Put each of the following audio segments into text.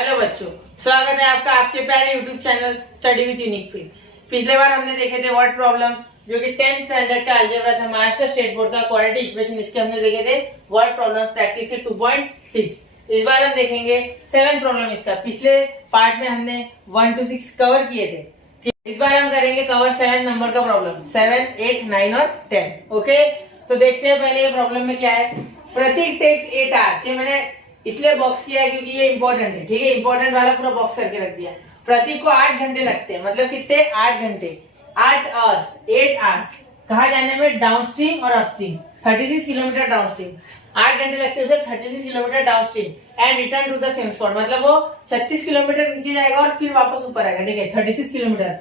Hello बच्चों, स्वागत है आपका आपके प्यारे YouTube channel study with unique field. पिछले बार हमने देखे थे वर्ड प्रॉब्लम्स, जो कि 10th स्टैंडर्ड का अलजेब्रा था, महाराष्ट्र स्टेट बोर्ड का क्वाड्रेटिक इक्वेशन। इसके हमने देखे थे वर्ड प्रॉब्लम्स प्रैक्टिस से 2.6। इस बार हम देखेंगे 7 प्रॉब्लम इसका। पिछले पार्ट में हमने 1 to 6 कवर किए थे। ठीक, इस बार हम करेंगे कवर 7 नंबर का प्रॉब्लम, 7, 8, 9 और 10। ओके, तो देखते हैं पहले ये प्रॉब्लम में क्या है। प्रतीक टेक्स 8 आवर्स, ये मैंने इसलिए बॉक्स किया है क्योंकि ये इंपॉर्टेंट है। ठीक है, इंपॉर्टेंट वाला पूरा बॉक्स करके रख दिया। प्रतीक को 8 घंटे लगते हैं, मतलब कितने 8 घंटे, 8 आवर्स, 8 आवर्स। कहा जाने में डाउन स्ट्रीम और अपस्ट्रीम, 36 किलोमीटर डाउन स्ट्रीम, 8 घंटे लगते हैं उसे 36 kilometre downstream and return to the same spot, मतलब वो 36 किलोमीटर नीचे जाएगा और फिर वापस ऊपर आएगा। ठीक है, 36 किलोमीटर,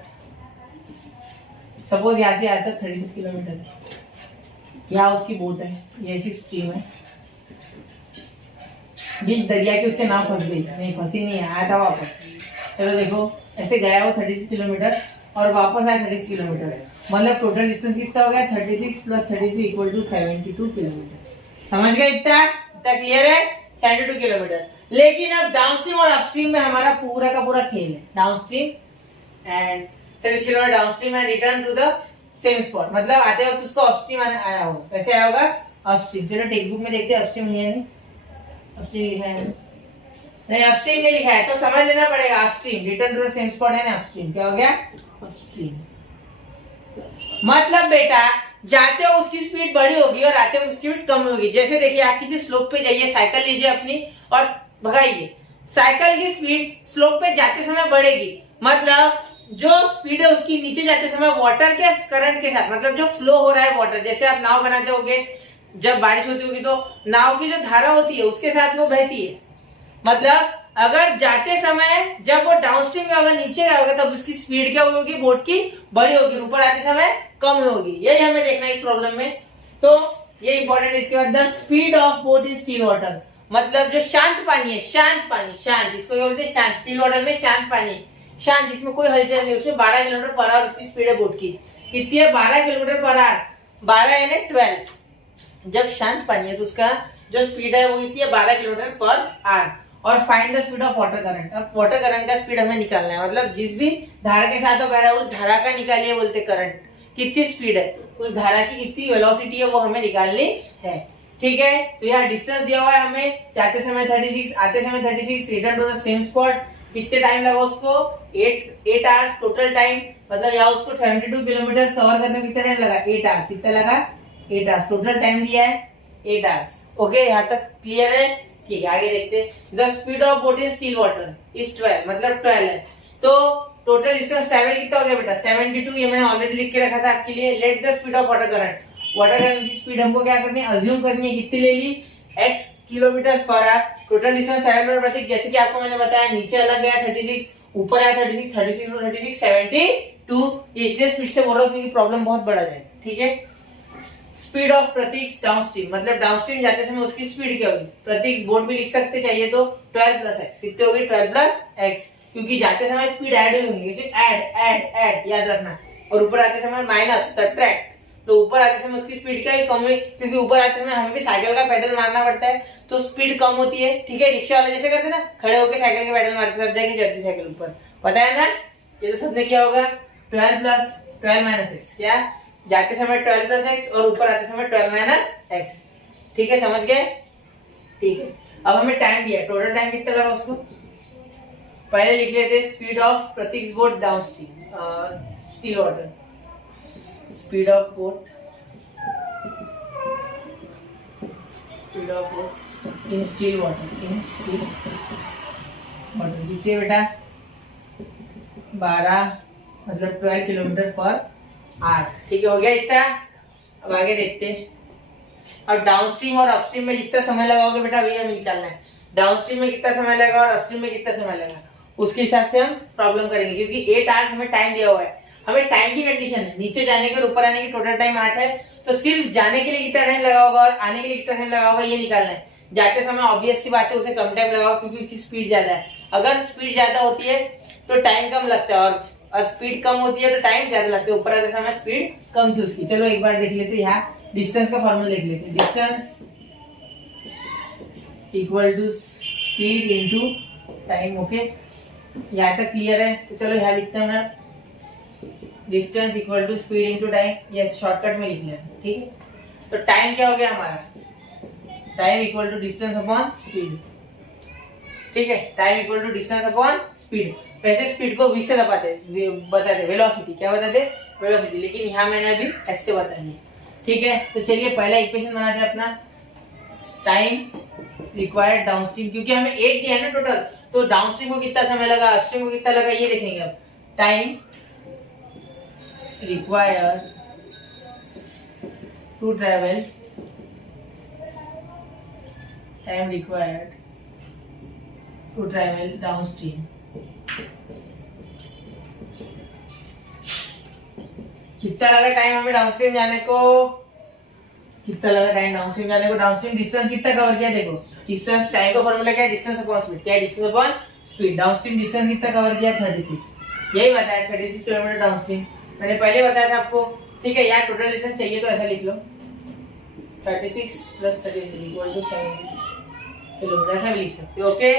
सपोज यहाँ से आया था 36 किलोमीटर, यहाँ उसकी बोट है, ये ऐसी स्ट्रीम है, बीच दरिया की उसके नाव फंस गई, नहीं फंसी नहीं, आया था वापस। चलो देखो, ऐसे गया वो 36 किलोमीटर और वापस आया 36 किलोमीटर, मतलब टोटल डिस्टेंस कितना हो गया, 36 + 36 = 72 किलोमीटर। समझ गए? इतना क्लियर है, 72 किलोमीटर। लेकिन अब डाउनस्ट्रीम और अपस्ट्रीम में हमारा पूरा का पूरा खेल है। Downstream and 30 kilometre downstream and return to the same spot, मतलब आते वक्त उसको अपस्ट्रीम आया हो, कैसे आया होगा, अपस्ट्रीम। चलो टेक्स्ट बुक में देखते हैं, अपस्ट्रीम नहीं है, नहीं अपस्ट्रीम लिखा है, नहीं अपस्ट्रीम नहीं लिखा है, तो समझ लेना पड़ेगा upstream, return to the same spot है ना, अपस्ट्रीम। क्या हो गया, अपस्ट्रीम। मतलब बेटा जाते हो उसकी स्पीड बड़ी होगी और आते हो उसकी स्पीड कम होगी। जैसे देखिए, आप किसी स्लोप पे जाइए, साइकिल लीजिए अपनी और भगाइए, साइकिल की स्पीड स्लोप पे जाते समय बढ़ेगी, मतलब जो स्पीड है उसकी नीचे जाते समय वाटर के करंट के साथ, मतलब जो फ्लो हो रहा है वाटर, जैसे आप नाव बनाते होगे, जब बारिश होती होगी तो नाव की जो धारा होती है उसके साथ वो बहती है। मतलब अगर जाते समय जब वो डाउनस्ट्रीम में अगर नीचे जाएगा तब उसकी स्पीड क्या होगी, बोट की बड़ी होगी, ऊपर आते समय कम होगी। यही हमें देखना है इस प्रॉब्लम में, तो ये इंपॉर्टेंट है। इसके बाद the speed of boat in still water, मतलब जो शांत पानी है, शांत पानी, शांत, इसको क्या बोलते हैं, शांत। स्टिल वाटर में शांत पानी, शांत जिसमें कोई हलचल नहीं, उसमें 12 किलोमीटर पर आवर उसकी स्पीड है बोट की। कितनी है, 12 किलोमीटर पर आवर, 12 यानी 12। जब शांत पानी है तो उसका जो स्पीड है वो कितनी है, 12 किलोमीटर पर आवर। और find the speed of water current, अब वाटर करंट का स्पीड हमें निकालना है, मतलब जिस भी धारा के साथ वो बह रहा है उस धारा का निकालिए, बोलते करंट, कितनी स्पीड है, उस धारा की कितनी वेलोसिटी है वो हमें निकालनी है। ठीक है, तो यहाँ डिस्टेंस दिया हुआ है हमें, जाते समय 36, आते समय 36, return to the same spot, कितने टाइम लगा उसको, 8 आवर्स टोटल टाइम, मतलब यहाँ उसको 72 किलोमीटर कवर करने में कितना टाइम लगा, 8 आवर्स। कितना लगा, 8 आवर्स टोटल टाइम दिया है, 8 आवर्स। ओके, यहाँ तक क्लियर है? ठीक है, आगे देखते हैं। The speed of boat in still water is 12, मतलब 12 है, तो टोटल डिस्टेंस ट्रैवल कितना हो गया बेटा, 72। ये मैंने ऑलरेडी लिख के रखा था आपके लिए। Let the speed of water current, water current की स्पीड हमको क्या करनी है, अज्यूम करनी है, कितनी ले ली, x kilometre per our, total distance 7 प्रतीक, जैसे कि आपको मैंने बताया, नीचे अलग गया 36, ऊपर आया 36, 36 to 36 72। ये इसलिए स्पीड से बोल रहा हूँ क्योंकि प्रॉब्लम बहुत बढ़ जाए। ठीक है, स्पीड ऑफ प्रतीक डाउनस्ट्रीम, मतलब डाउनस्ट्रीम जाते समय उसकी स्पीड क्या होगी, प्रतीक बोर्ड भी लिख सकते चाहिए तो 12 + x, कितने होगी, 12 + x, क्योंकि जाते समय स्पीड ऐड होगी, ऐड याद रखना, और ऊपर आते समय माइनस सब्ट्रैक्ट, तो ऊपर आते समय उसकी स्पीड क्या कम हुई, क्योंकि ऊपर आते समय हमें भी साइकिल का पेडल मारना पड़ता है तो स्पीड कम होती है। ठीक है, रिक्शा वाले जैसे करते ना, खड़े होकर साइकिल के पेडल मारते तब जाके चढ़ती साइकिल ऊपर, पता है ना, ये तो सबने किया होगा। 12 + 12 - x, क्या जाते समय 12 + x और ऊपर आते समय 12 - x। ठीक है, समझ गए? ठीक है, अब हमें टाइम दिया, टोटल टाइम कितना लगा उसको, पहले लिख लेते, speed of Prateek boat down still water, speed of boat in still water, कितने बेटा, 12, मतलब 12 किलोमीटर पर आवर। ठीक है, हो गया इतना। अब आगे देखते हैं। और डाउनस्ट्रीम और अपस्ट्रीम में जितना समय लगाओगे बेटा वही हमें निकालना है। डाउनस्ट्रीम में कितना समय लगा और अपस्ट्रीम में कितना समय लगा, उसके हिसाब से हम प्रॉब्लम करेंगे, क्योंकि 8 आवर्स हमें टाइम दिया हुआ है, हमें टाइम की कंडीशन है, नीचे जाने के और ऊपर आने की टोटल टाइम 8 है, तो सिर्फ जाने के लिए कितना टाइम लगा होगा और आने के लिए कितना टाइम लगा होगा ये निकालना है। जाते समय ऑब्वियस सी बात है उसे कम टाइम लगाओ, क्योंकि उसकी स्पीड ज्यादा है। अगर स्पीड ज्यादा होती है तो टाइम कम लगता है, और स्पीड कम होती है तो टाइम ज्यादा लगता है, ऊपर आते समय स्पीड कम थी उसकी। चलो एक बार देख लेते हैं, यहाँ डिस्टेंस का फॉर्मूला लिख लेते हैं, distance equal to speed into time okay, यहाँ तक क्लियर है। तो चलो यहाँ लिखता हूँ मैं, distance equal to speed into time, ये शॉर्टकट में लिख लिया, ठीक है। तो टाइम क्या हो गया हमारा, time equal to distance upon speed, ठीक है। Time equal to distance upon speed. वैसे स्पीड को v से बताते वेलोसिटी, क्या बताते वेलोसिटी, लेकिन यहाँ मैंने अभी s से बता दिया, ठीक है। तो चलिए पहला इक्वेशन बनाते हैं अपना, टाइम रिक्वायर्ड डाउनस्ट्रीम, क्योंकि हमें 8 दिया है ना टोटल, तो डाउनस्ट्रीम को कितना समय लगा, अपस्ट्रीम को कितना लगा, ये देखेंगे अब। Time required to travel, time required to travel downstream, कितना लगा टाइम हमें डाउनस्ट्रीम जाने को, कितना लगा टाइम डाउनस्ट्रीम जाने को, डाउनस्ट्रीम डिस्टेंस कितना कवर किया, देखो डिस्टेंस, टाइम का फॉर्मूला क्या है, डिस्टेंस अपॉन स्पीड, क्या है distance upon speed. Downstream distance कितना कवर किया, 36, यही बताया 36 किलोमीटर डाउनस्ट्रीम, मैंने पहले बताया था आपको, ठीक है। यहाँ टोटल डिस्टेंस चाहिए तो ऐसा लिख लो, 36 + 33 इक्वल टू 70 किलोमीटर, ऐसा भी लिख सकते हो, ओके।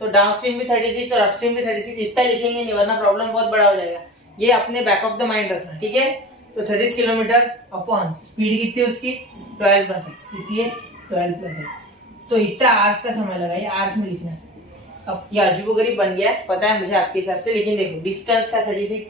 तो डाउनस्ट्रीम भी 36 और अपस्ट्रीम भी 36, इतना लिखेंगे नहीं वरना प्रॉब्लम बहुत बड़ा हो जाएगा, ये अपने बैक ऑफ द माइंड रखना, ठीक है। तो 36 किलोमीटर अपॉन स्पीड कितनी है उसकी, 12 + x, कितनी है 12 + x, तो इतना आवर्स का समय लगा, ये आवर्स में लिखना है। अब ये अजीबोगरीब बन गया है, पता है मुझे आपके हिसाब से, लेकिन देखो डिस्टेंस था 36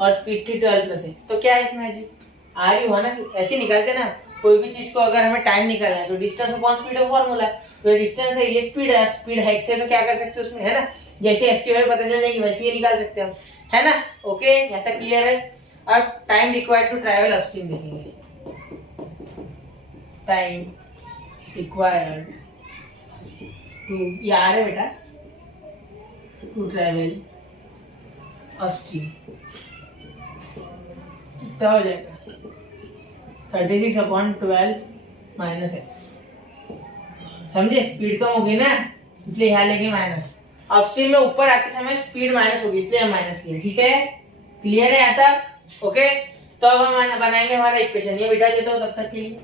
और स्पीड थी 12 + x, तो क्या है इसमें अजीब, आ रही हुआ ना, ऐसे निकालते ना कोई भी चीज को, अगर हमें टाइम निकालना है तो डिस्टेंस अपॉन स्पीड का फॉर्मूला, तो डिस्टेंस है, ये स्पीड है, स्पीड है x से, तो क्या कर सकते हैं उसमें, है ना, जैसे x की वैल्यू पता चल जाएगी वैसे ये निकाल सकते हैं हम, है ना, ओके। यहाँ तक क्लियर है। अब time required to travel upstream देखेंगे, टाइम रिक्वायर्ड टू, ये आ रहा है बेटा, टू ट्रैवल अपस्ट्रीम कितना हो जाएगा, 36 अपॉन 12 - x, समझे, स्पीड कम होगी ना इसलिए यहाँ लेंगे माइनस, अपस्ट्रीम में ऊपर आते समय स्पीड माइनस होगी इसलिए हम माइनस किया, ठीक है, क्लियर है यहाँ तक, ओके। तो अब हम बनाएंगे हमारा इक्वेशन, ये बिठा देता हूँ तब तक के लिए,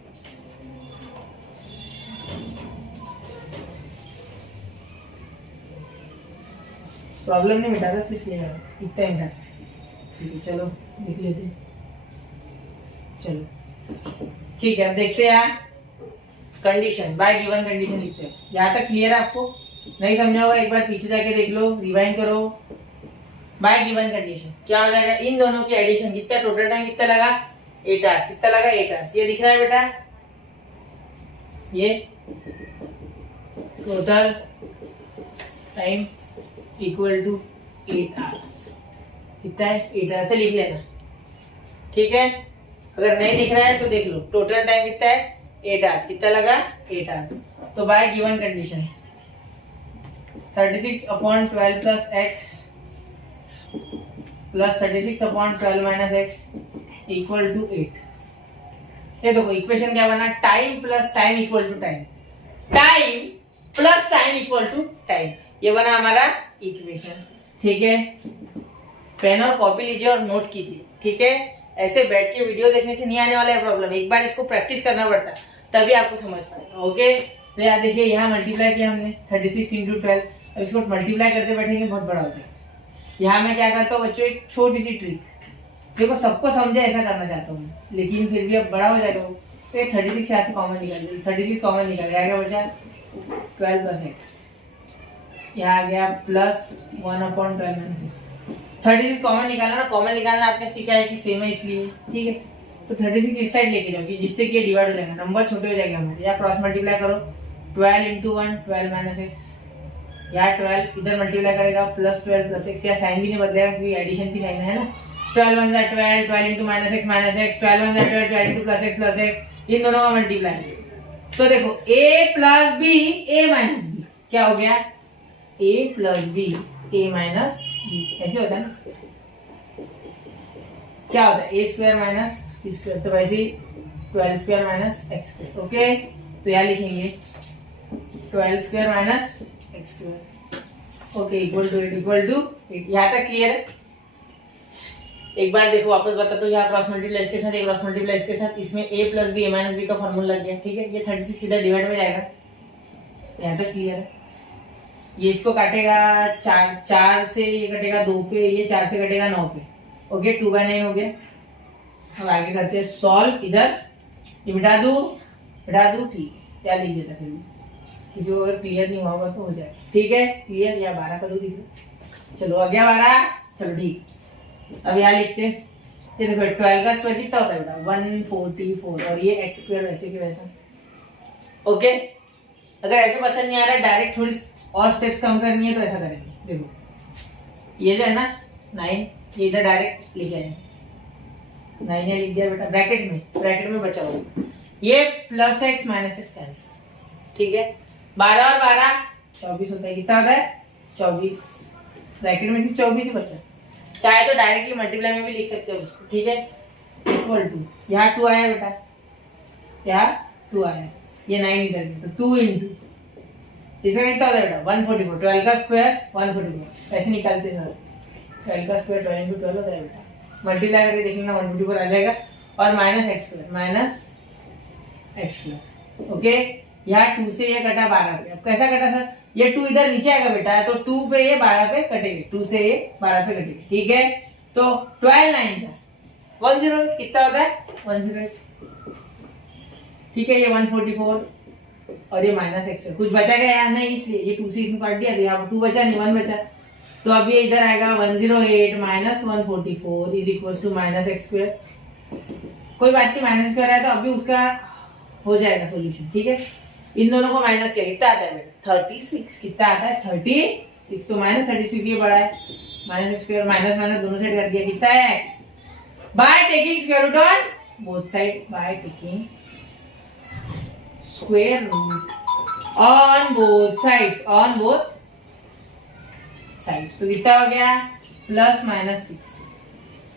प्रॉब्लम नहीं मिटा था, सिर्फ ये इतना ही मिटा, ठीक है। चलो लिख लेते, चलो ठीक है। अब देखते हैं कंडीशन, बाय गिवन कंडीशन लिखते हैं, यहाँ तक क्लियर है आपको, नहीं समझा होगा एक बार पीछे जाके देख लो, रिवाइंड करो। बाय गिवन कंडीशन क्या हो जाएगा, इन दोनों की एडिशन, कितना टोटल टाइम कितना लगा, 8 आवर्स, कितना लगा 8 आवर्स, ये दिख रहा है बेटा, ये total time equal to 8 hours, कितना है 8 आवर्स से लिख लेना, ठीक है। अगर नहीं दिख रहा है तो देख लो, टोटल टाइम कितना है 8 आवर्स, कितना लगा 8 आवर्स। तो by given condition 36 upon 12 + x plus 36 upon 12 - x equal to 8। ये देखो इक्वेशन क्या बना, time plus time equal to time, time plus time equal to time, ये बना हमारा इक्वेशन, ठीक है। पेन और कॉपी लीजिए और नोट कीजिए, ठीक है। ऐसे बैठ के वीडियो देखने से नहीं आने वाला है प्रॉब्लम, एक बार इसको प्रैक्टिस करना पड़ता है तभी आपको समझ पाएगा, ओके। तो यहाँ देखिए, यहाँ मल्टीप्लाई किया हमने 36 × 12, अब इसको मल्टीप्लाई करते बैठेंगे बहुत बड़ा हो जाएगा। यहाँ मैं क्या करता हूँ बच्चों, एक छोटी सी ट्रिक, देखो सबको समझे ऐसा करना चाहता हूँ, लेकिन फिर भी अब बड़ा हो जाएगा वो, तो ये 36 यहाँ से कॉमन निकाल दिया, 36 कॉमन निकाल गया, बचा 12 + x, यहाँ आ गया प्लस 1/12 - x। 36 कॉमन निकालना ना, कॉमन निकालना आपने सीखा है कि सेम है इसलिए, ठीक है। तो 36 इस साइड लेके जाओ जिससे कि ये डिवाइड हो जाएगा, नंबर छोटे हो जाएंगे हमारे, या क्रॉस मल्टीप्लाई करो, 12 × 1 12 - x, यहाँ 12 इधर मल्टीप्लाई करेगा प्लस 12 + x, या साइन भी नहीं बदलेगा क्योंकि एडिशन की साइन है ना, 12 × 1 12, 12 × -x -x, 12 × 12 12 × +x +x, इन दोनों का मल्टीप्लाई। तो देखो a + b a - b क्या हो गया, a + b a - b, ऐसे होता है ना, क्या होता है a² - b², तो वैसे ही 12² - x², ओके। तो यहाँ लिखेंगे 12² - x², ओके, इक्वल टू 8, यहाँ तक क्लियर है। एक बार देखो वापस बता दो, यहाँ क्रॉस मल्टीप्लाई इसके साथ, एक क्रॉस मल्टीप्लाई इसके साथ, इसमें a + b a - b का फॉर्मूला लग गया, ठीक है। ये 36 सीधा डिवाइड में जाएगा, यहाँ तक क्लियर है। ये इसको काटेगा 4 से, ये कटेगा 2 पे, ये 4 से कटेगा 9 पे। ओके 2/9 हो गया। अब आगे करते हैं सॉल्व। इधर ये बिठा दू ठीक है, क्या लिख देता फिर किसी को अगर क्लियर नहीं होगा तो हो जाए। ठीक है क्लियर, या 12 का दो दिख रहा। चलो आ गया 12। चलो ठीक, अब यहाँ लिखते हैं। ये देखो 12 का स्क्वायर कितना होता है बेटा 144, और ये x स्क्वायर वैसे के वैसा। ओके अगर ऐसे पसंद नहीं आ रहा, डायरेक्ट थोड़ी और स्टेप्स कम करनी है तो ऐसा करेंगे। देखो ये जो है ना 9, ये इधर डायरेक्ट लिख आए 9 है, लिख दिया बेटा ब्रैकेट में बचा हुआ ये plus x minus x cancel. ठीक है 12 और 12 24 होता है। कितना होता है 24, ब्रैकेट में सिर्फ 24 ही बचा। चाहे तो डायरेक्टली मल्टीप्लाई में भी लिख सकते हो उसको। ठीक है इक्वल टू, यहाँ 2 आया बेटा, यहाँ 2 आया, ये 9 इधर है तो 2 इंटू इसका कितना होता है बेटा 144। 12 का स्क्वायर 144 ऐसे निकालते हैं। 12 का स्क्वायर 12 इंटू 12 होता है बेटा, मल्टीप्लाई करके देख लेना 144 आ जाएगा। और माइनस एक्स स्क्वायर। ओके यहाँ 2 से ये कटा 12 पे। अब कैसा कटा सर, ये 2 इधर नीचे आएगा बेटा, तो 2 पे ये 12 पे कटेगी, 2 से ये 12 पे कटेगी। ठीक है तो 12 9 का 10 कितना होता है 108। ठीक है ये 144 और ये माइनस एक्स कुछ बचा गया यार नहीं, इसलिए ये 2 से इसमें काट दिया तो यहाँ 2 बचा नहीं 1 बचा। तो अब ये इधर आएगा 108 minus 144 is equal to minus x square. कोई बात नहीं माइनस स्क्वायर है तो अभी उसका हो जाएगा सोल्यूशन। ठीक है इन दोनों को माइनस किया कितना आता है बेटा 36। कितना आता है 36, तो माइनस 36 ये बड़ा है, माइनस स्क्वायर माइनस माइनस दोनों साइड कर दिया। कितना है x by taking square root on both side, by taking square root on both sides, on both sides. तो कितना हो गया प्लस माइनस 6।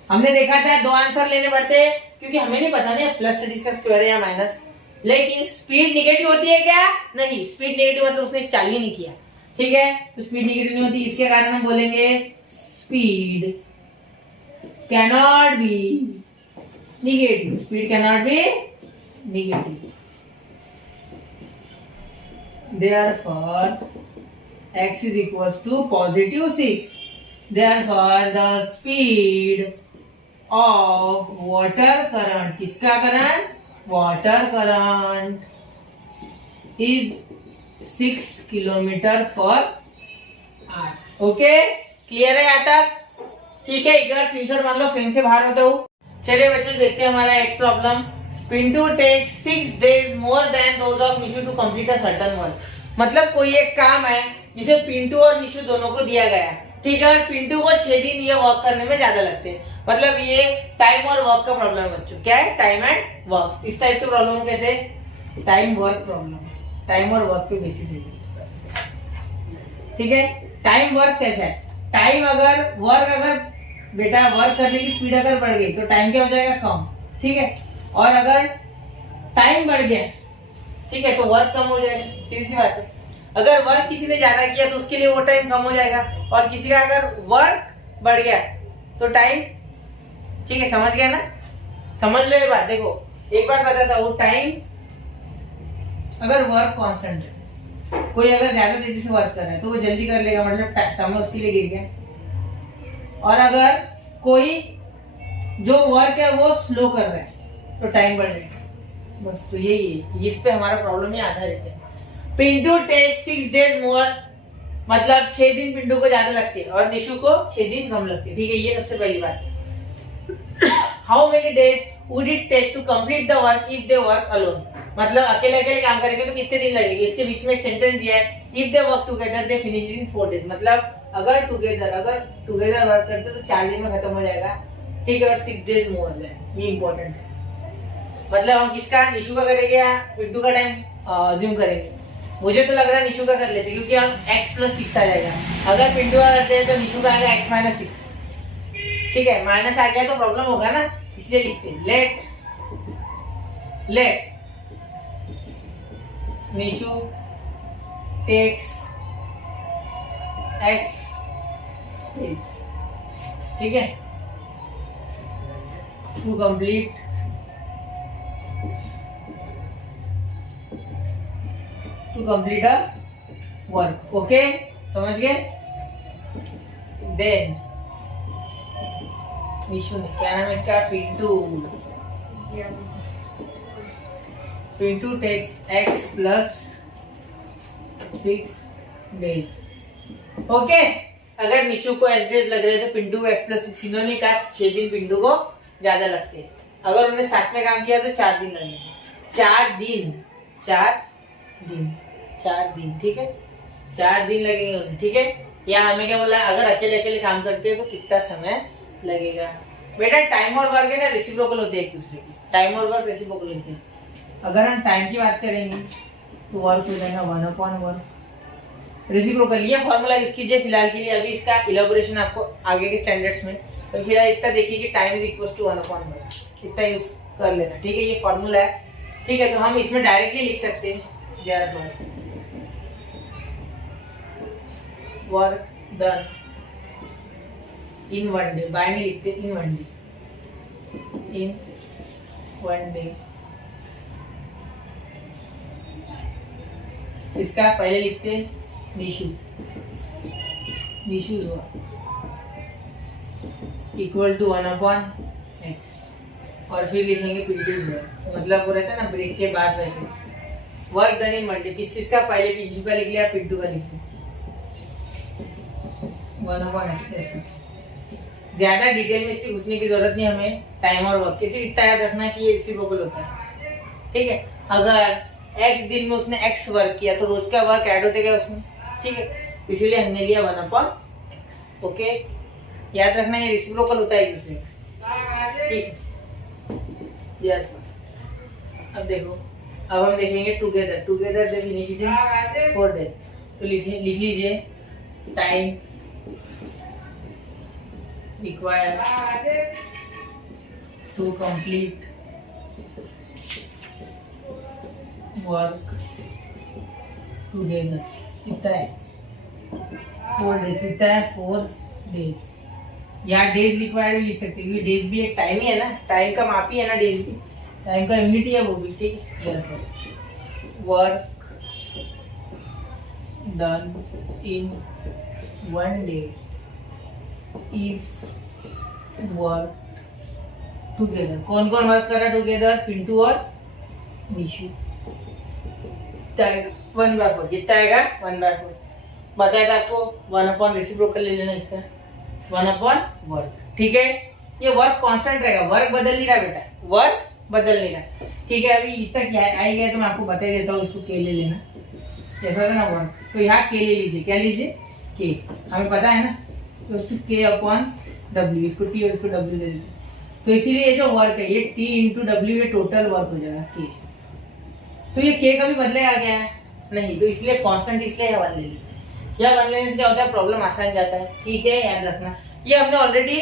हमने देखा था 2 आंसर लेने पड़ते हैं क्योंकि हमें नहीं पता ना प्लस 36 का स्क्वायर है या माइनस। लेकिन स्पीड निगेटिव होती है क्या, नहीं स्पीड निगेटिव मतलब उसने चालू ही नहीं किया। ठीक है तो स्पीड निगेटिव नहीं होती, इसके कारण हम बोलेंगे speed cannot be negative, speed cannot be negative. Therefore x is equals to positive 6. Therefore the speed of water current, किसका current water current is 6 kilometre per our. Okay clear है यहाँ तक। ठीक है एक बार स्क्रीनशॉट मान लो, फ्रेम से बाहर होता हूँ। चलिए बच्चों देखते हैं हमारा एक problem. Pintu takes 6 days more than those of Nishu to complete a certain work। मतलब कोई एक काम है जिसे पिंटू और निशु दोनों को दिया गया है। ठीक है और पिंटू को 6 दिन ये वर्क करने में ज्यादा लगते हैं। मतलब ये टाइम और वर्क का प्रॉब्लम है बच्चों। क्या है टाइम एंड वर्क, इस टाइप के प्रॉब्लम कहते हैं टाइम वर्क प्रॉब्लम, टाइम और वर्क पे बेसिस है। ठीक है टाइम वर्क कैसा है, टाइम अगर बेटा वर्क करने की स्पीड अगर बढ़ गई तो टाइम क्या हो जाएगा कम। ठीक है और अगर टाइम बढ़ गया ठीक है तो वर्क कम हो जाएगा, सीधी सी बात है। अगर वर्क किसी ने ज्यादा किया तो उसके लिए वो टाइम कम हो जाएगा, और किसी का अगर वर्क बढ़ गया तो टाइम। ठीक है समझ गया ना, समझ लो ये बात। देखो एक बार बताता हूँ, टाइम अगर वर्क कांस्टेंट है, कोई अगर ज्यादा तेजी से वर्क कर रहा है तो वो जल्दी कर लेगा, मतलब समय उसके लिए गिर गया। और अगर कोई जो वर्क है वो स्लो कर रहा है तो टाइम बढ़ जाएगा। बस तो यही है, इस पे हमारा प्रॉब्लम ही आधारित है। पिंटू टेक 6 days मोर, मतलब 6 दिन पिंटू को ज्यादा लगते हैं और निशु को 6 दिन कम लगते हैं। ठीक है ये सबसे पहली बात। How many days would it take to complete the work if they work alone. मतलब अकेले अकेले काम करेंगे तो कितने दिन लगेंगे। इसके बीच में एक सेंटेंस दिया है, if they work together they finish in 4 days। मतलब अगर टुगेदर वर्क करते तो 4 दिन में खत्म हो जाएगा। ठीक है और 6 days मोर है, ये इंपॉर्टेंट है। मतलब हम किसका निशु का करेंगे या पिंटू का टाइम अज्यूम करेंगे। मुझे तो लग रहा है निशु का कर लेते क्योंकि हम x + 6 आ जाएगा। अगर पिंटू का करते हैं तो निशु का आएगा x - 6। ठीक है माइनस आ गया तो प्रॉब्लम होगा ना, इसलिए लिखते हैं let Nishu takes x days। ठीक है to complete a work। Okay समझ गए? देन निशु ने क्या नाम है इसका, Pintu takes x plus 6 days। Okay, अगर निशु को 8 days लग रहे तो पिंटू को x प्लस 6, इन्होंने कहा 6 दिन पिंटू को ज्यादा लगते हैं। अगर उन्होंने साथ में काम किया तो 4 दिन लगेंगे। 4 दिन, ठीक है, 4 दिन लगेंगे उन्हें, ठीक है। या हमें क्या बोला, अगर अकेले अकेले काम करते हैं तो कितना समय लगेगा। बेटा टाइम और वर्क है ना, रेसिप्रोकल होते हैं एक दूसरे की, टाइम और वर्क रेसिप्रोकल होते हैं। अगर हम टाइम की बात करेंगे तो वर्क हो जाएगा 1/वर्क रेसिप्रोकल। ये फॉर्मूला यूज कीजिए फिलहाल के लिए, अभी इसका इलेबोरेशन आपको आगे के स्टैंडर्ड्स में, तो फिलहाल इतना देखिए कि टाइम इज इक्वल टू 1/वर्क, इतना यूज कर लेना, ठीक है। ये फॉर्मूला है, ठीक है। तो हम इसमें डायरेक्टली लिख सकते हैं work done in 1 day, by में लिखते इन 1 डे। इसका पहले लिखते निशु इक्वल टू 1/x, और फिर लिखेंगे पिंटूज वर्क, मतलब वो रहता है ना ब्रेक के बाद वैसे। वर्क डन इन 1 डे, किस चीज का, पहले पिंटू का लिख लिया, पिंटू का लिख लिया 1/x प्लस 6। ज्यादा डिटेल में इसकी घुसने की जरूरत नहीं हमें, टाइम और वर्क किसी इतना याद रखना कि ये रेसिप्रोकल होता है, ठीक है। अगर x दिन में उसने x वर्क किया तो रोज का वर्क ऐड होते गया उसमें, ठीक है, इसीलिए हमने लिया 1/x। ओके, याद रखना ये रेसिप्रोकल होता है एक दूसरे, ठीक है। अब देखो, अब हम देखेंगे टुगेदर जब इनिशिएटिव 4 डेज, तो लिख लीजिए time required to complete work together, कितना है 4 डेज, कितना है 4 डेज। या डेज रिक्वायर्ड भी लिख सकते हैं, डेज भी एक टाइम ही है ना, टाइम का माप ही है ना, डेज भी टाइम का यूनिट ही है वो भी, ठीक है। Work done in 1 day if work together. कौन कौन वर्क कर रहा है टुगेदर, पिंटू और निशु। 1/4 कितना आएगा, 1/4 बताया था आपको, 1/, रेसिप्रोकल ले लेना इसका 1/वर्क, ठीक है। ये वर्क कांस्टेंट रहेगा, वर्क बदल नहीं रहा बेटा, वर्क बदल नहीं रहा, ठीक है। अभी इस तक आई गया तो मैं आपको बता देता हूँ, इसको के ले लेना, जैसा था ना वर्क, तो यहाँ के ले लीजिए, क्या लीजिए के, हमें पता है ना, तो इसको k/w, इसको t और इसको w दे दीजिए। तो इसीलिए ये जो वर्क है ये t × w, ये टोटल वर्क हो जाएगा k। तो ये k कभी बदलेगा क्या नहीं, तो इसलिए कांस्टेंट, इसलिए 1 ले लीजिए। या 1 लेने से क्या होता है, प्रॉब्लम आसान जाता है, ठीक है, याद रखना। ये हमने ऑलरेडी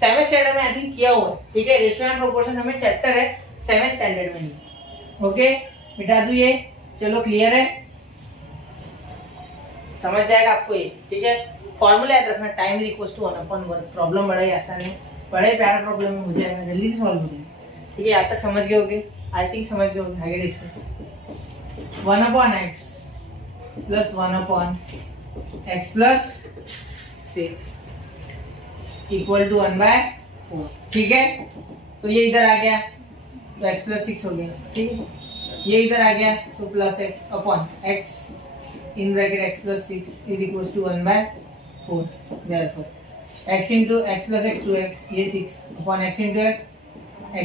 7th स्टैंडर्ड में आई थिंक किया हुआ है, ठीक है। रेशियो एंड प्रोपोर्शन हमें चैप्टर है 7th स्टैंडर्ड में ही, ओके। मिटा दूं ये, चलो क्लियर है, समझ जाएगा आपको ये, ठीक है। फॉर्मूला याद रखना, टाइम इज इक्वल टू 1/वर्क। प्रॉब्लम बड़ा ही आसान है, बड़ा ही प्यारा प्रॉब्लम हो जाएगा, जल्दी से सॉल्व हो जाएगा, ठीक है। यहाँ तक समझ गए होगे, आई थिंक समझ गए होगे। आगे देखिए 1/x plus 1/x plus 6 equal to 1/4, ठीक है। तो ये इधर आ गया तो x प्लस 6 हो गया, ठीक है। ये इधर आ गया तो plus x upon x in bracket x plus 6 is equal to 1/4, therefore x into x plus x 2x, ये 6 upon x into x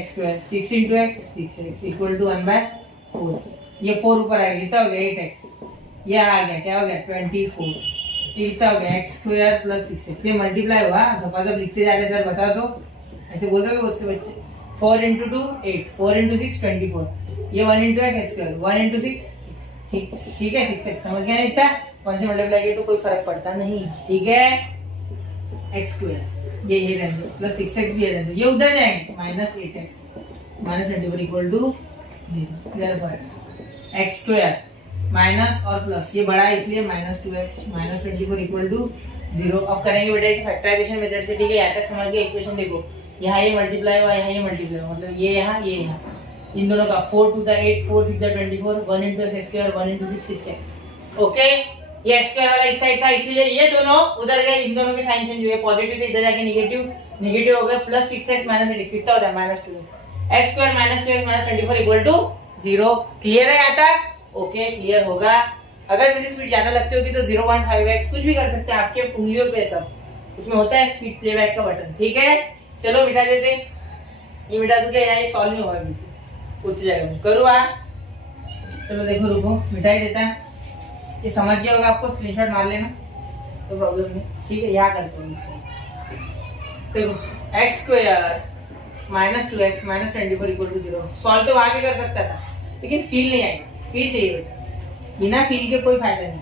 square, 6 into x 6x equal to 1/4। ये 4 ऊपर आएगा, कितना हो गया 8x, ये आ गया क्या हो गया 24, कितना हो गया x स्क्वायर प्लस 6x, ये मल्टीप्लाई हुआ। सपोज अब लिखते जा रहे सर बता दो, ऐसे बोल रहे हो उससे बच्चे, 4 × 2 8, 4 × 6 24, ये 1 × x स्क्वायर, 1 × 6, ठीक है 6x, समझ गया नहीं था, 1 से मल्टीप्लाई किया तो कोई फर्क पड़ता नहीं, ठीक है। x स्क्वायर ये रहने दो, प्लस 6x भी रहने दो, ये उधर जाएंगे minus 8x minus 24 equal to 0, therefore x square minus और प्लस, ये बड़ा है इसलिए minus 2x minus 24 equal to 0। अब करेंगे बेटा इसे फैक्टराइजेशन मेथड से, ठीक है। यहाँ तक समझ गए, इक्वेशन देखो, यहाँ ये मल्टीप्लाई हुआ, यहाँ ये मल्टीप्लाई हुआ, मतलब ये यहाँ ये यहाँ, इन दोनों का 4 × 8, 4 × 6 24, 1 × x स्क्वायर, 1 × 6 6x, ओके। ये एक्स स्क्वायर वाला इस साइड था, इसीलिए ये दोनों उधर गए, इन दोनों के साइन चेंज हुए, पॉजिटिव थे इधर जाके निगेटिव, निगेटिव हो गए, प्लस 6x माइनस 8x कितना होता है -2 x square minus 2x minus 24 equal to 0। Clear है यहाँ तक? ओके क्लियर होगा। अगर मेरी स्पीड ज्यादा लगती होगी तो 0.5x कुछ भी कर सकते हैं, आपके उंगलियों पे सब उसमें होता है स्पीड प्लेबैक का बटन। ठीक है चलो मिटा देते, ये मिटा दूं क्या? ये सॉल्व नहीं होगा, पूछ जाएगा करूँ आप। चलो देखो रुको मिटा ही देता है, ये समझ गया होगा आपको, स्क्रीनशॉट मार लेना तो प्रॉब्लम नहीं। ठीक है यहाँ करता हूँ देखो, x square minus 2x minus 24 equal to 0। Solve तो वहां भी कर सकता था लेकिन फील नहीं आएगा, फील चाहिए बेटा, बिना फील के कोई फायदा नहीं।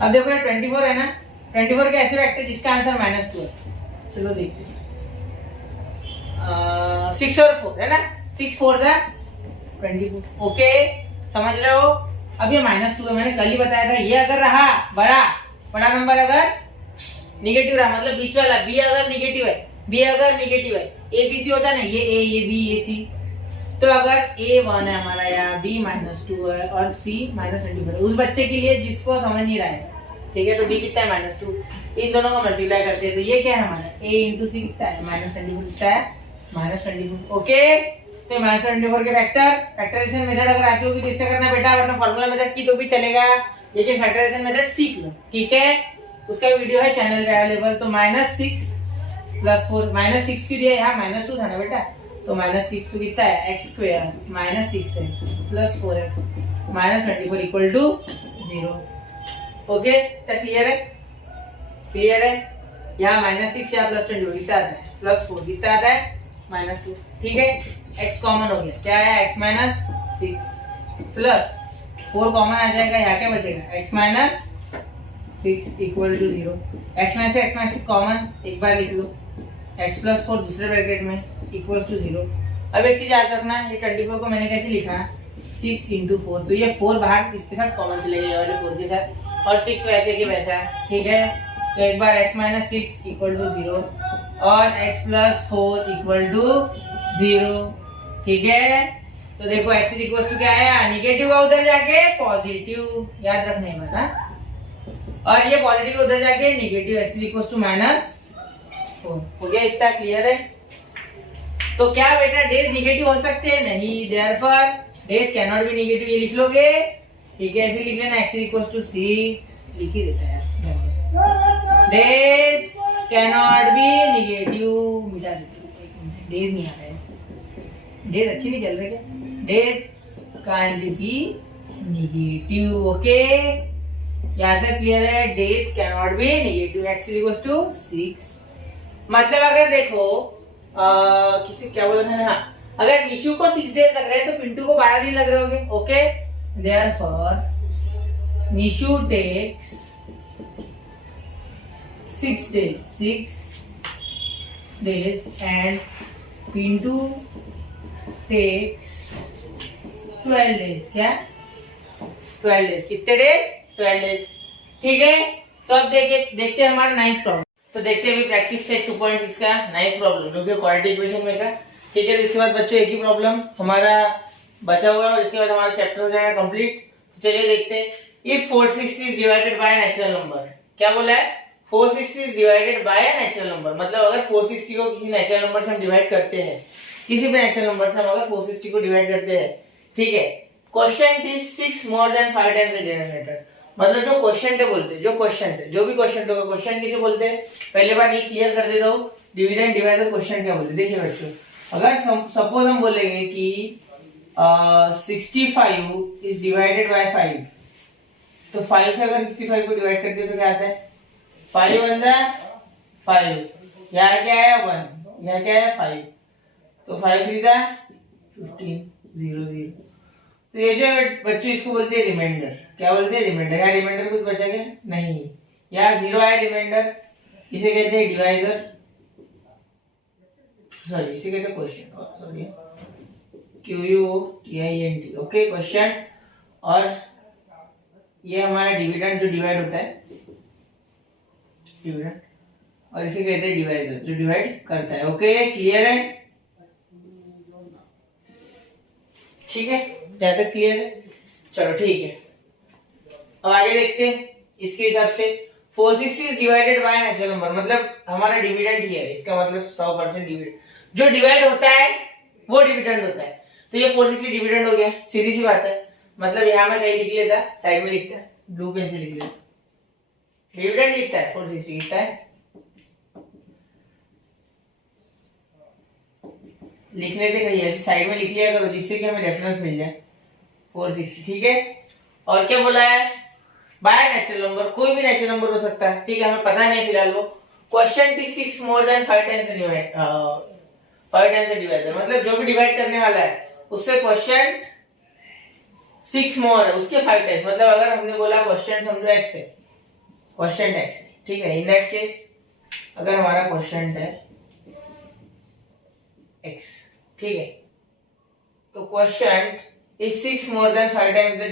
अब देखो ये 24 है ना, 24 के ऐसे वेक्टर जिसका आंसर -2 है। चलो देखते हैं 6 और 4 है ना, 6 4 जा 24। ओके समझ रहे हो? अब ये -2 है, मैंने कल ही बताया था, ये अगर रहा बड़ा नंबर अगर निगेटिव रहा मतलब बीच वाला बी अगर निगेटिव है, बी अगर निगेटिव है, ए बी सी होता है ना, ये ए ये बी ये सी, तो अगर A1 है हमारा यहाँ, B -2 है और C -24 है, उस बच्चे के लिए जिसको समझ नहीं रहा है, ठीक है, तो B कितना है -2, इन दोनों को मल्टीप्लाई करते हैं तो ये क्या है हमारा A इंटू सी कितना है -24 कितना है -24। ओके तो -24 के फैक्टराइजेशन मेथड अगर आती होगी तो इससे करना बेटा, वरना फार्मूला मेथड की तो भी चलेगा, लेकिन फैक्टराइजेशन मेथड सीख लो। ठीक है उसका वीडियो है चैनल पे अवेलेबल। तो -6 + 4 -6 क्यों दिया यहाँ, -2 था ना बेटा, तो -6 तो कितना है x square -6x + 4x -24 equal to 0। Okay तो क्लियर है? क्लियर है? यहाँ -6 या +24 कितना आता है, +4 कितना आता है -2। ठीक है x कॉमन हो गया, क्या है x -6 प्लस 4 कॉमन आ जाएगा, यहाँ क्या बचेगा x -6 इक्वल टू 0। x में से x कॉमन एक बार लिख लो, x + 4 दूसरे ब्रैकेट में इक्वल्स टू 0। अब एक चीज याद रखना, ये 24 को मैंने कैसे लिखा, 6 × 4, तो ये 4 बाहर इसके साथ कॉमन चलेगा वाले 4 के साथ, और 6 वैसे के वैसा है। ठीक है तो एक बार x -6 इक्वल टू 0 और x + 4 इक्वल टू 0। ठीक है तो देखो x इक्वल टू क्या आया, निगेटिव का उधर जाके पॉजिटिव, याद रखना है बता, और ये पॉजिटिव उधर जाके निगेटिव, x इक्वल टू -4 हो गया। इतना क्लियर है? तो क्या बेटा डेज निगेटिव हो सकते हैं? नहीं, therefore days can not be negative, ये लिख लोगे। ठीक है फिर लिख लेना x इक्वल टू 6, लिख ही देता है यार, days can not be negative, मिटा देते, डेज नहीं आ रहा है, डेज अच्छी नहीं चल रही क्या, days can't be negative. Okay यहाँ तक क्लियर है? Days can not be negative, x equal to 6। मतलब अगर देखो किसी क्या बोला था ना, हाँ, अगर निशु को 6 डेज लग रहे हैं तो पिंटू को 12 दिन लग रहे होंगे। Okay therefore Nishu takes 6 days and Pintu takes 12 days। क्या 12 days? कितने डेज? 12 days। ठीक है तो अब देखते हैं हमारा 9th प्रॉब्लम। तो देखते हैं अभी प्रैक्टिस सेट 2.6 का 9th प्रॉब्लम जो कि क्वाड्रेटिक इक्वेशन में का। ठीक है तो इसके बाद बच्चों एक ही प्रॉब्लम हमारा बचा हुआ है और इसके बाद हमारा चैप्टर हो जाएगा कंप्लीट। तो चलिए देखते हैं, if 460 is divided by natural number. क्या बोला है? 460 is divided by natural number, मतलब अगर 460 को किसी नेचुरल नंबर से हम डिवाइड करते हैं, किसी भी नेचुरल नंबर से हम अगर 460 को डिवाइड करते हैं, ठीक है, quotient is 6 more than 5 times the denominator. मतलब जो क्वोशिएंट है बोलते हैं, जो क्वोशिएंट है, जो भी क्वोशिएंट होगा, क्वोशिएंट किसे बोलते हैं? पहले बार ये क्लियर कर देता हूं, डिविडेंड डिवाइडर क्वोशिएंट क्या बोलते हैं। देखिए बच्चों, अगर सपोज हम बोलेंगे कि 65 इज डिवाइडेड बाय 5, तो 5 से अगर 65 को डिवाइड करते हैं तो क्या आता है? 5 × 5, यहाँ क्या है 1, यहाँ क्या है 5, तो 5 3 × 15 0 0। तो ये जो बच्चों इसको बोलते हैं रिमाइंडर। क्या बोलते हैं? रिमाइंडर। यहाँ रिमाइंडर कुछ बचा क्या? नहीं, यहाँ 0 है रिमाइंडर, इसे कहते हैं डिवाइजर, सॉरी इसे कहते हैं quotient, sorry QUOTIENT। Okay quotient, और ये हमारा डिविडेंड जो डिवाइड होता है, डिविडेंड, और इसे कहते हैं डिवाइजर जो डिवाइड करता है। ओके क्लियर है? ठीक है, ज्यादा क्लियर है? चलो ठीक है। अब आगे देखते हैं इसके हिसाब से 460 is divided by natural number, मतलब हमारा डिविडेंड ही है, इसका मतलब 100% डिविडेंड, जो डिवाइड होता है वो डिविडेंड होता है। तो ये 460 डिविडेंड हो गया, सीधी सी बात है। मतलब यहाँ में कहीं लिख लेता, साइड में लिखता है, ब्लू पेन से लिख लेता, डिविडेंड कितना है 460 कितना है, लिख लेते कहीं ऐसे साइड में लिख लिया करो जिससे कि हमें रेफरेंस मिल जाए 460, ठीक है। और क्या बोला है, बाय नेचुरल नंबर, कोई भी नेचुरल नंबर हो सकता है, ठीक है, हमें पता नहीं फिलहाल वो। Question T 6 more than 5 times the divide, 5 times the divider, मतलब जो भी डिवाइड करने वाला है उससे क्वेश्चन 6 मोर है उसके 5 टाइम्स, मतलब अगर हमने बोला क्वेश्चन समझो x है, क्वेश्चन x है, ठीक है, इन दैट केस अगर हमारा क्वेश्चन है x, ठीक है, तो question is 6 more than 5 times the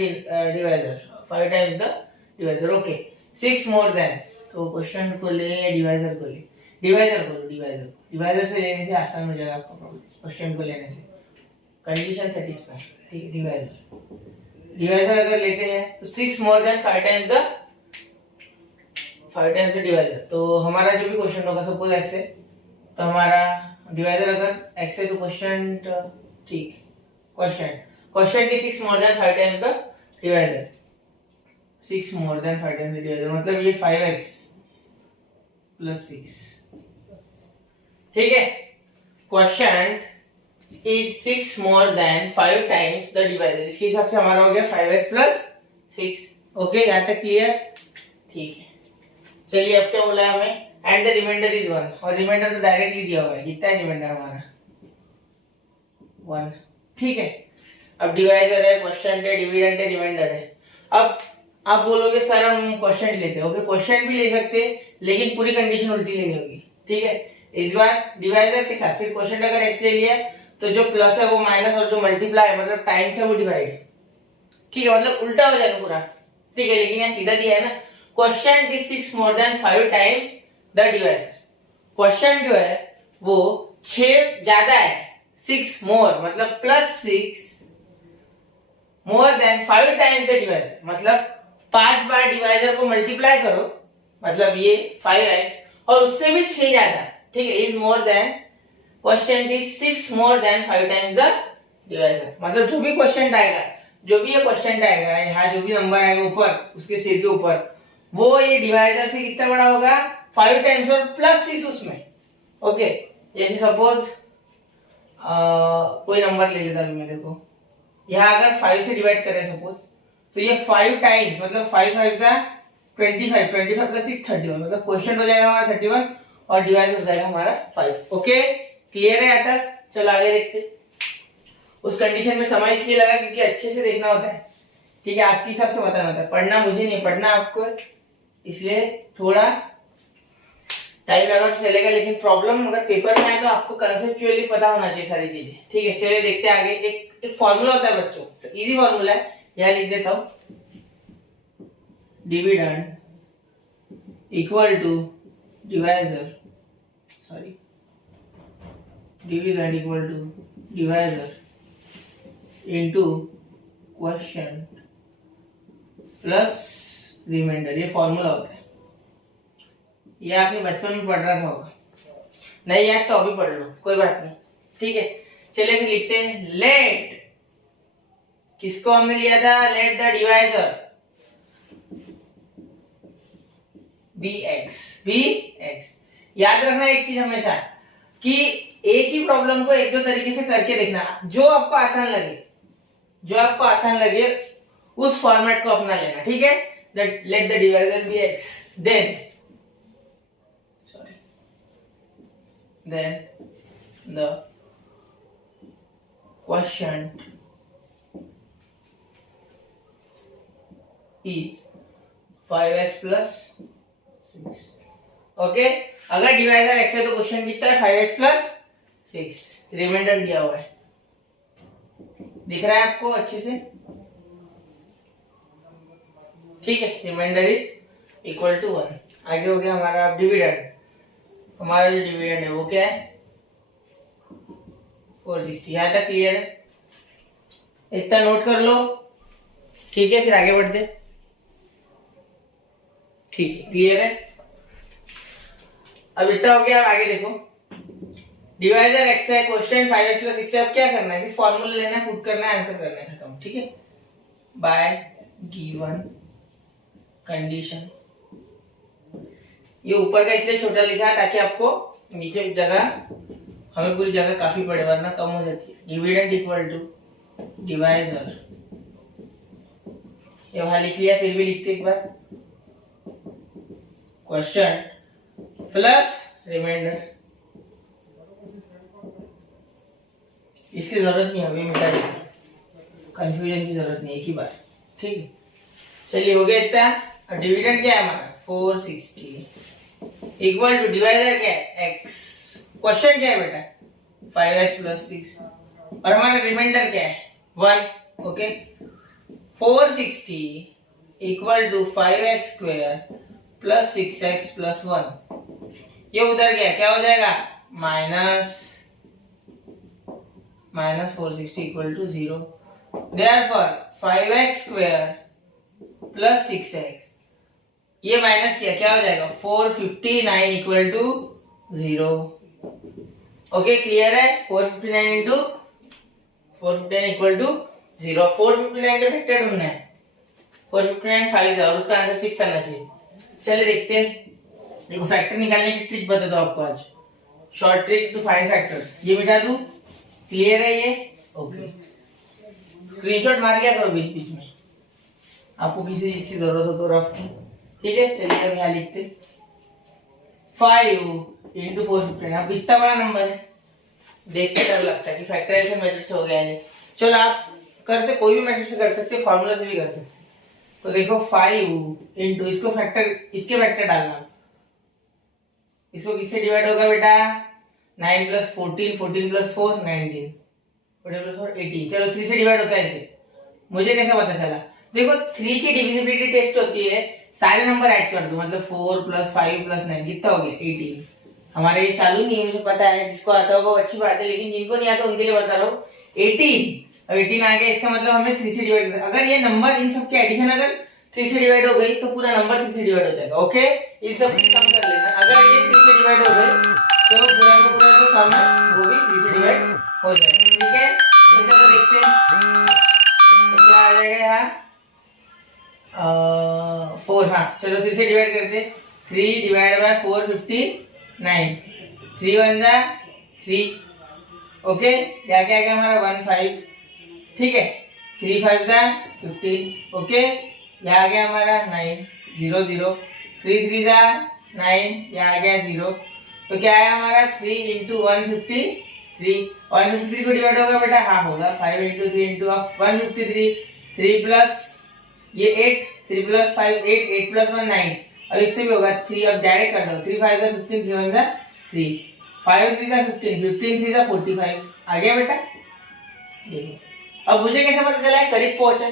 divisor, 5 times the divisor, okay 6 more than, तो क्वेश्चन को ले या डिवाइजर को ले, डिवाइजर को लो, डिवाइजर से लेने से आसान हो जाएगा आपका प्रॉब्लम, क्वेश्चन को लेने से कंडीशन सेटिस्फाई, ठीक है, डिवाइजर अगर लेते हैं तो 6 more than 5 times the divisor, तो हमारा जो भी क्वेश्चन होगा सपोज x है तो हमारा डिवाइजर अगर x है तो क्वेश्चन, ठीक है, क्वेश्चन की 6 more than 5 times the divisor, 6 more than 5 times the divisor, मतलब ये 5x plus 6, ठीक है, question is 6 more than 5 times the divisor, इसके हिसाब से हमारा हो गया 5x plus 6, ओके, यहाँ तक क्लियर, ठीक है। चलिए अब क्या बोला है हमें, एंड द रिमाइंडर इज 1, और रिमाइंडर तो डायरेक्टली दिया हुआ है, कितना है रिमाइंडर हमारा 1, ठीक है। अब डिवाइजर है, क्वेश्चन है, डिविडेंड है, रिमाइंडर है। अब आप बोलोगे सर हम क्वेश्चन लेते हैं, ओके क्वेश्चन भी ले सकते हैं लेकिन पूरी कंडीशन उल्टी लेनी होगी, ठीक है। इस बार डिवाइजर के साथ, फिर क्वेश्चन अगर x ले लिया तो जो प्लस है वो माइनस और जो मल्टीप्लाई मतलब टाइम्स है वो डिवाइड, ठीक है, मतलब उल्टा हो जाएगा पूरा, ठीक है, लेकिन यहाँ सीधा दिया है ना, question is 6 more than 5 times the divisor, question जो है वो 6 ज्यादा है, 6 मोर मतलब plus 6 more than 5 times the divisor, मतलब 5 बार डिवाइजर को मल्टीप्लाई करो, मतलब ये 5x और उससे भी 6 ज्यादा, ठीक है, is more than, question is 6 more than 5 times the divisor, मतलब जो भी क्वेश्चन आएगा, जो भी ये क्वेश्चन आएगा, यहाँ जो भी नंबर आएगा ऊपर उसके सिर के ऊपर, वो ये डिवाइजर से कितना बड़ा होगा 5 टाइम्स और प्लस 6 उसमें, ओके। जैसे सपोज कोई नंबर ले लेता हूं मैं, देखो यहाँ अगर 5 से डिवाइड करें सपोज, तो ये 5 टाइम्स मतलब 5 5 जा 25, 25 प्लस 6 31, मतलब क्वेश्चन हो जाएगा हमारा 31 और डिवाइड हो जाएगा हमारा 5, ओके, क्लियर है यहाँ तक। चलो आगे देखते, उस कंडीशन में समय इसलिए लगा क्योंकि अच्छे से देखना होता है, ठीक है, आपके हिसाब से बताना होता है, पढ़ना मुझे नहीं, पढ़ना आपको, इसलिए थोड़ा टाइम लगा तो चलेगा, लेकिन प्रॉब्लम अगर पेपर में आए तो आपको कंसेप्चुअली पता होना चाहिए सारी चीजें, ठीक है। चलिए देखते हैं आगे, एक फॉर्मूला होता है बच्चों, इजी फॉर्मूला है, यहाँ लिख देता हूं, dividend equal to divisor, sorry dividend equal to divisor into question plus reminder, ये फॉर्मूला होता है, ये आपने बचपन में पढ़ रखा होगा, नहीं याद तो अभी पढ़ लो, कोई बात नहीं, ठीक है। चलिए फिर लिखते हैं, लेट, किसको हमने लिया था, लेट द डिवाइजर bx, याद रखना एक चीज हमेशा कि एक ही प्रॉब्लम को एक दो तरीके से करके देखना, जो आपको आसान लगे उस फॉर्मेट को अपना लेना, ठीक है। Let the divisor be x, then the quotient is 5x plus 6, okay. अगर डिवाइजर x है तो क्वेश्चन कितना है 5x plus 6, रिमाइंडर दिया हुआ है, दिख रहा है आपको अच्छे से, ठीक है, रिमाइंडर इज इक्वल टू 1। आगे हो गया हमारा डिविडेंड, हमारा जो डिविडेंड है वो क्या है 460, यहाँ तक क्लियर है, इतना नोट कर लो, ठीक है, फिर आगे बढ़ते। ठीक है, क्लियर है। अब इतना हो गया, अब आगे देखो। डिवाइजर x है, क्वेश्चन 5x + 6 है। अब क्या करना है, सिर्फ फॉर्मूला लेना है, पुट करना है, आंसर करना है, खत्म। ठीक है, बाय गिवन कंडीशन। ये ऊपर का इसलिए छोटा लिखा है ताकि आपको नीचे जगह, हमें पूरी जगह काफी पड़े वरना कम हो जाती है। डिविडेंड इक्वल टू डिवाइजर, ये वहां लिख लिया, फिर भी लिखते एक बार, क्वेश्चन प्लस रिमाइंडर। इसकी जरूरत नहीं, अभी मिटा देंगे, कंफ्यूजन की जरूरत नहीं, एक ही बार। ठीक है, चलिए हो गया इतना। और डिविडेंड क्या है हमारा 460 इक्वल टू डिवाइजर क्या है x, क्वेश्चन क्या है बेटा 5x + 6, और हमारा रिमाइंडर क्या है 1। Okay, 460 equal to 5x² + 6x + 1। ये उधर गया, क्या हो जाएगा minus 460 equal to 0। Therefore 5x² + 6x, ये माइनस किया, क्या हो जाएगा 459 इक्वल टू 0। ओके, क्लियर है। 459 इंटू 459 इक्वल टू 0। 459 का फैक्टर ढूंढना है, 459 5 और उसका आंसर 6 आना चाहिए। चलिए देखते हैं। देखो, फैक्टर निकालने की ट्रिक बता दो आपको आज, short trick to find factors. ये मिटा दूं, क्लियर है ये। ओके, स्क्रीनशॉट मार लिया करो बीच बीच में, आपको किसी चीज की जरूरत हो तो रफ। ठीक है, चलिए अब यहाँ लिखते 5 × 459। अब इतना बड़ा नंबर है, देख के डर लगता है कि फैक्टराइजेशन मेथड से हो गया नहीं। चलो आप कर से कोई भी मेथड से कर सकते, फॉर्मूला से भी कर सकते। तो देखो 5 इंटू, इसको फैक्टर, इसके फैक्टर डालना, इसको किससे डिवाइड होगा बेटा 9 + 14, 14 + 4 19, 14 + 4 18। चलो 3 से डिवाइड होता है इसे, मुझे कैसे पता चला? देखो 3 की डिविजिबिलिटी टेस्ट होती है, सारे नंबर ऐड कर दो, मतलब 4 + 5 + 9 कितना हो गया 18। हमारे ये चालू नहीं है, मुझे पता है, जिसको आता होगा वो अच्छी बात है, लेकिन जिनको नहीं आता उनके लिए बता रहा हूँ 18। अब 18 आ गया, इसका मतलब हमें 3 से डिवाइड करना। अगर ये नंबर इन सब के एडिशन अगर 3 से डिवाइड हो गई तो पूरा नंबर 3 से डिवाइड हो जाएगा। ओके, इन सब की सम कर लेना। अगर ये 3 से डिवाइड हो गई तो पूरा का पूरा जो सम है वो भी 3 से डिवाइड हो जाएगा। ठीक है, तो चलो देखते हैं तो क्या आ जाएगा यहाँ 4। हाँ चलो 3 से डिवाइड करते, 3 / 4 59, 3 × 1 = 3। ओके, क्या क्या क्या हमारा 1 5। ठीक है, 3 × 5 = 15। ओके, यहाँ आ गया हमारा 9 0 0, 3 × 3 = 9, यहाँ आ गया 0। तो क्या है हमारा 3 × 153। 153 को डिवाइड होगा बेटा, हाँ होगा 5 × 3 × 153, 3 प्लस ये 8, 3 + 5 8, 8 + 1 9। अब इससे भी होगा 3, अब डायरेक्ट कर दो, 3 × 5 = 15, 3 × 1 = 3, 5 × 3 = 15, 15 × 3 = 45। आ गया बेटा, देखो अब मुझे कैसे पता चला है करीब पहुंचे।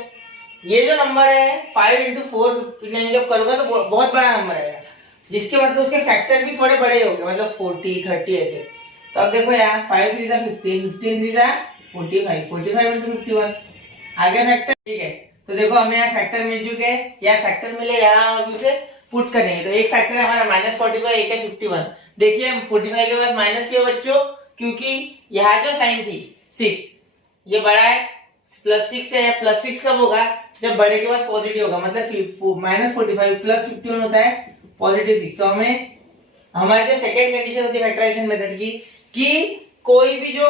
ये जो नंबर है 5 × 4 59 जब करूंगा तो बहुत बड़ा नंबर आएगा, जिसके मतलब उसके फैक्टर भी थोड़े बड़े होंगे, मतलब 40 30 ऐसे। तो अब देखो यहाँ 5 × 3 = 15, 15 × 3 = 45, 45 × 51 आ गया फैक्टर। ठीक है, तो देखो हमें यहाँ फैक्टर मिल चुके हैं, या फैक्टर मिले, यहाँ हम उसे पुट करेंगे। तो एक फैक्टर है हमारा -45, एक है 51। देखिए 45 के पास माइनस क्यों बच्चों, क्योंकि यहाँ जो साइन थी 6, ये बड़ा है, +6 है, +6 कब होगा जब बड़े के पास पॉजिटिव होगा, मतलब -45 + 51 होता है +6। तो हमें हमारी जो सेकेंड कंडीशन होती है फैक्टराइजेशन मेथड की, कि कोई भी जो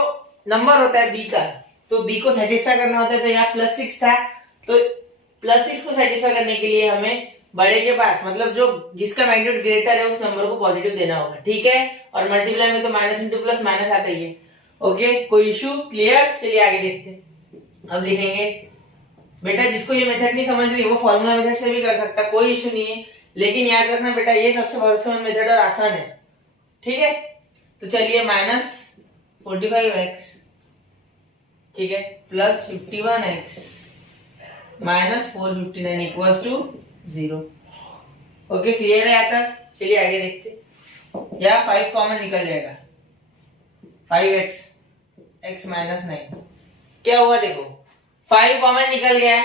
नंबर होता है b का, तो b को सेटिस्फाई करना होता है। तो यहाँ +6 था, तो +6 को सेटिस्फाई करने के लिए हमें बड़े के पास, मतलब जो जिसका मैग्नीट्यूड ग्रेटर है उस नंबर को पॉजिटिव देना होगा। ठीक है, और मल्टीप्लाई में तो माइनस इंटू प्लस माइनस आता ही है। ओके, कोई इशू? क्लियर? चलिए आगे देखते हैं। अब लिखेंगे बेटा, जिसको ये मेथड नहीं समझ रही वो फॉर्मूला मेथड से भी कर सकता है, कोई इशू नहीं है, लेकिन याद रखना बेटा ये सबसे भरोसेमंद मेथड और आसान है। ठीक है, तो चलिए -45x, ठीक है, +51x -459 equals to 0। Okay, clear है यहाँ तक? चलिए आगे देखते हैं। यहाँ 5 कॉमन निकल जाएगा, 5x x -9 क्या हुआ, देखो 5 कॉमन निकल गया,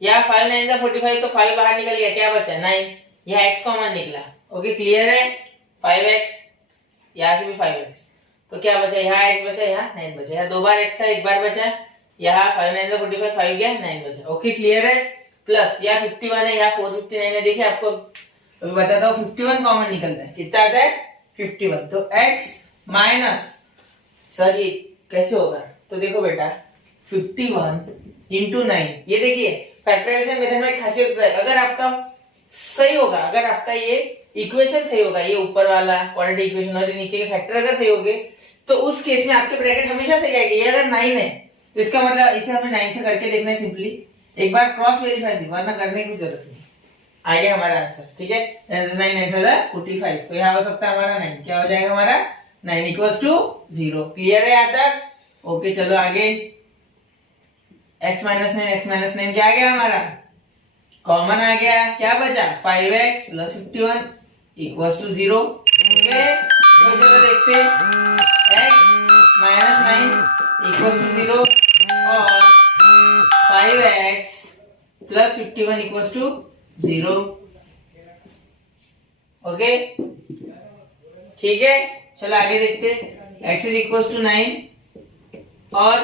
यहाँ 5 9 = 45, तो 5 बाहर निकल गया, क्या बचा 9। यहाँ x कॉमन निकला। ओके क्लियर है? 5x, यहाँ से भी 5x, तो क्या बचा? यहाँ x बचा, यहाँ 9 बचा। यहाँ 2 बार x था, 1 बार बचा। यहाँ 5 9 45, 5 गया, 9 बचा। ओके क्लियर है? प्लस यहाँ 51 है, यहाँ 459 है। देखिए आपको अभी बताता हूँ, 51 कॉमन निकलता है, कितना आता है? 51। तो x माइनस, सर ये कैसे होगा? तो देखो बेटा 51 इंटू 9, ये देखिए फैक्टराइजेशन मेथड में एक खासियत होता है, अगर आपका सही होगा, अगर आपका ये इक्वेशन सही होगा, ये ऊपर वाला क्वाड्रेटिक इक्वेशन और नीचे के फैक्टर अगर सही होंगे, तो उस केस में आपके ब्रैकेट हमेशा सही आएगी। ये अगर 9 है तो इसका मतलब इसे हमें 9 से करके देखना है सिंपली, एक बार क्रॉस वेरीफाई, वरना करने की जरूरत नहीं। आ गया हमारा आंसर, ठीक है? 9 9 45, तो यहाँ हो सकता है हमारा 9, क्या हो जाएगा हमारा? 9 इक्वल्स टू 0। क्लियर है यहाँ तक? ओके चलो आगे। x माइनस 9 क्या आ गया हमारा? कॉमन आ गया, क्या बचा? 5x plus 51 equals to 0। Okay तो चलो देखते हैं, x माइनस 9 इक्वल्स टू 0 और 5x plus 51 equals to 0। Okay ठीक है, चलो आगे देखते हैं। x इज इक्वल्स टू 9 और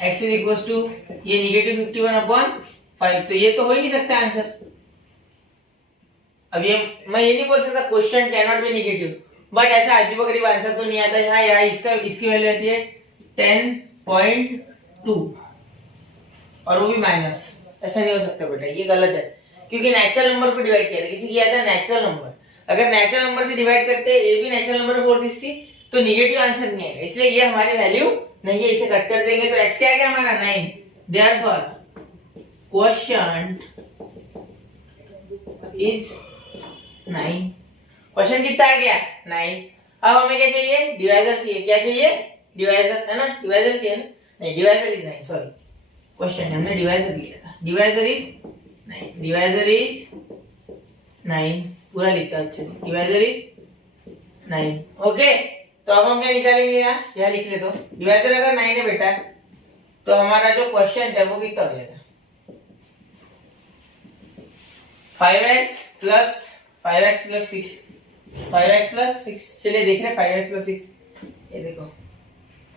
x इज इक्वल्स टू ये निगेटिव 51 अपॉन 5, तो ये तो हो ही नहीं सकता आंसर। अब ये मैं ये नहीं बोल सकता question can not B negative, but ऐसा अजीबोगरीब आंसर तो नहीं आता। यहाँ इसका इसकी वैल्यू आती है 10.2 और वो भी माइनस, ऐसा नहीं हो सकता बेटा, ये गलत है, क्योंकि नेचुरल नंबर को डिवाइड किया था, किसी किया था नेचुरल नंबर। अगर नेचुरल नंबर से डिवाइड करते हैं, ये भी नेचुरल नंबर 460, तो नेगेटिव आंसर नहीं आएगा, इसलिए ये हमारी वैल्यू नहीं है, इसे कट कर देंगे तो x क्या आ गया हमारा? 9। Therefore quotient is 9। क्वेश्चन कितना आ गया? 9। अब हमें क्या चाहिए? डिवाइजर चाहिए। क्या चाहिए? डिवाइजर, है ना? डिवाइजर चाहिए ना? नहीं, डिवाइजर इज 9, सॉरी, क्वेश्चन हमने डिवाइजर लिया था। डिवाइजर इज 9, डिवाइजर इज 9 पूरा लिखता अच्छे से, डिवाइजर इज 9। ओके तो अब हम क्या निकालेंगे? यहाँ लिख ले, तो डिवाइजर अगर 9 है बेटा, तो हमारा जो क्वेश्चन है वो कितना हो जाएगा? 5x प्लस 6, 5x प्लस 6, चलिए देख रहे हैं 5x प्लस 6, ये देखो,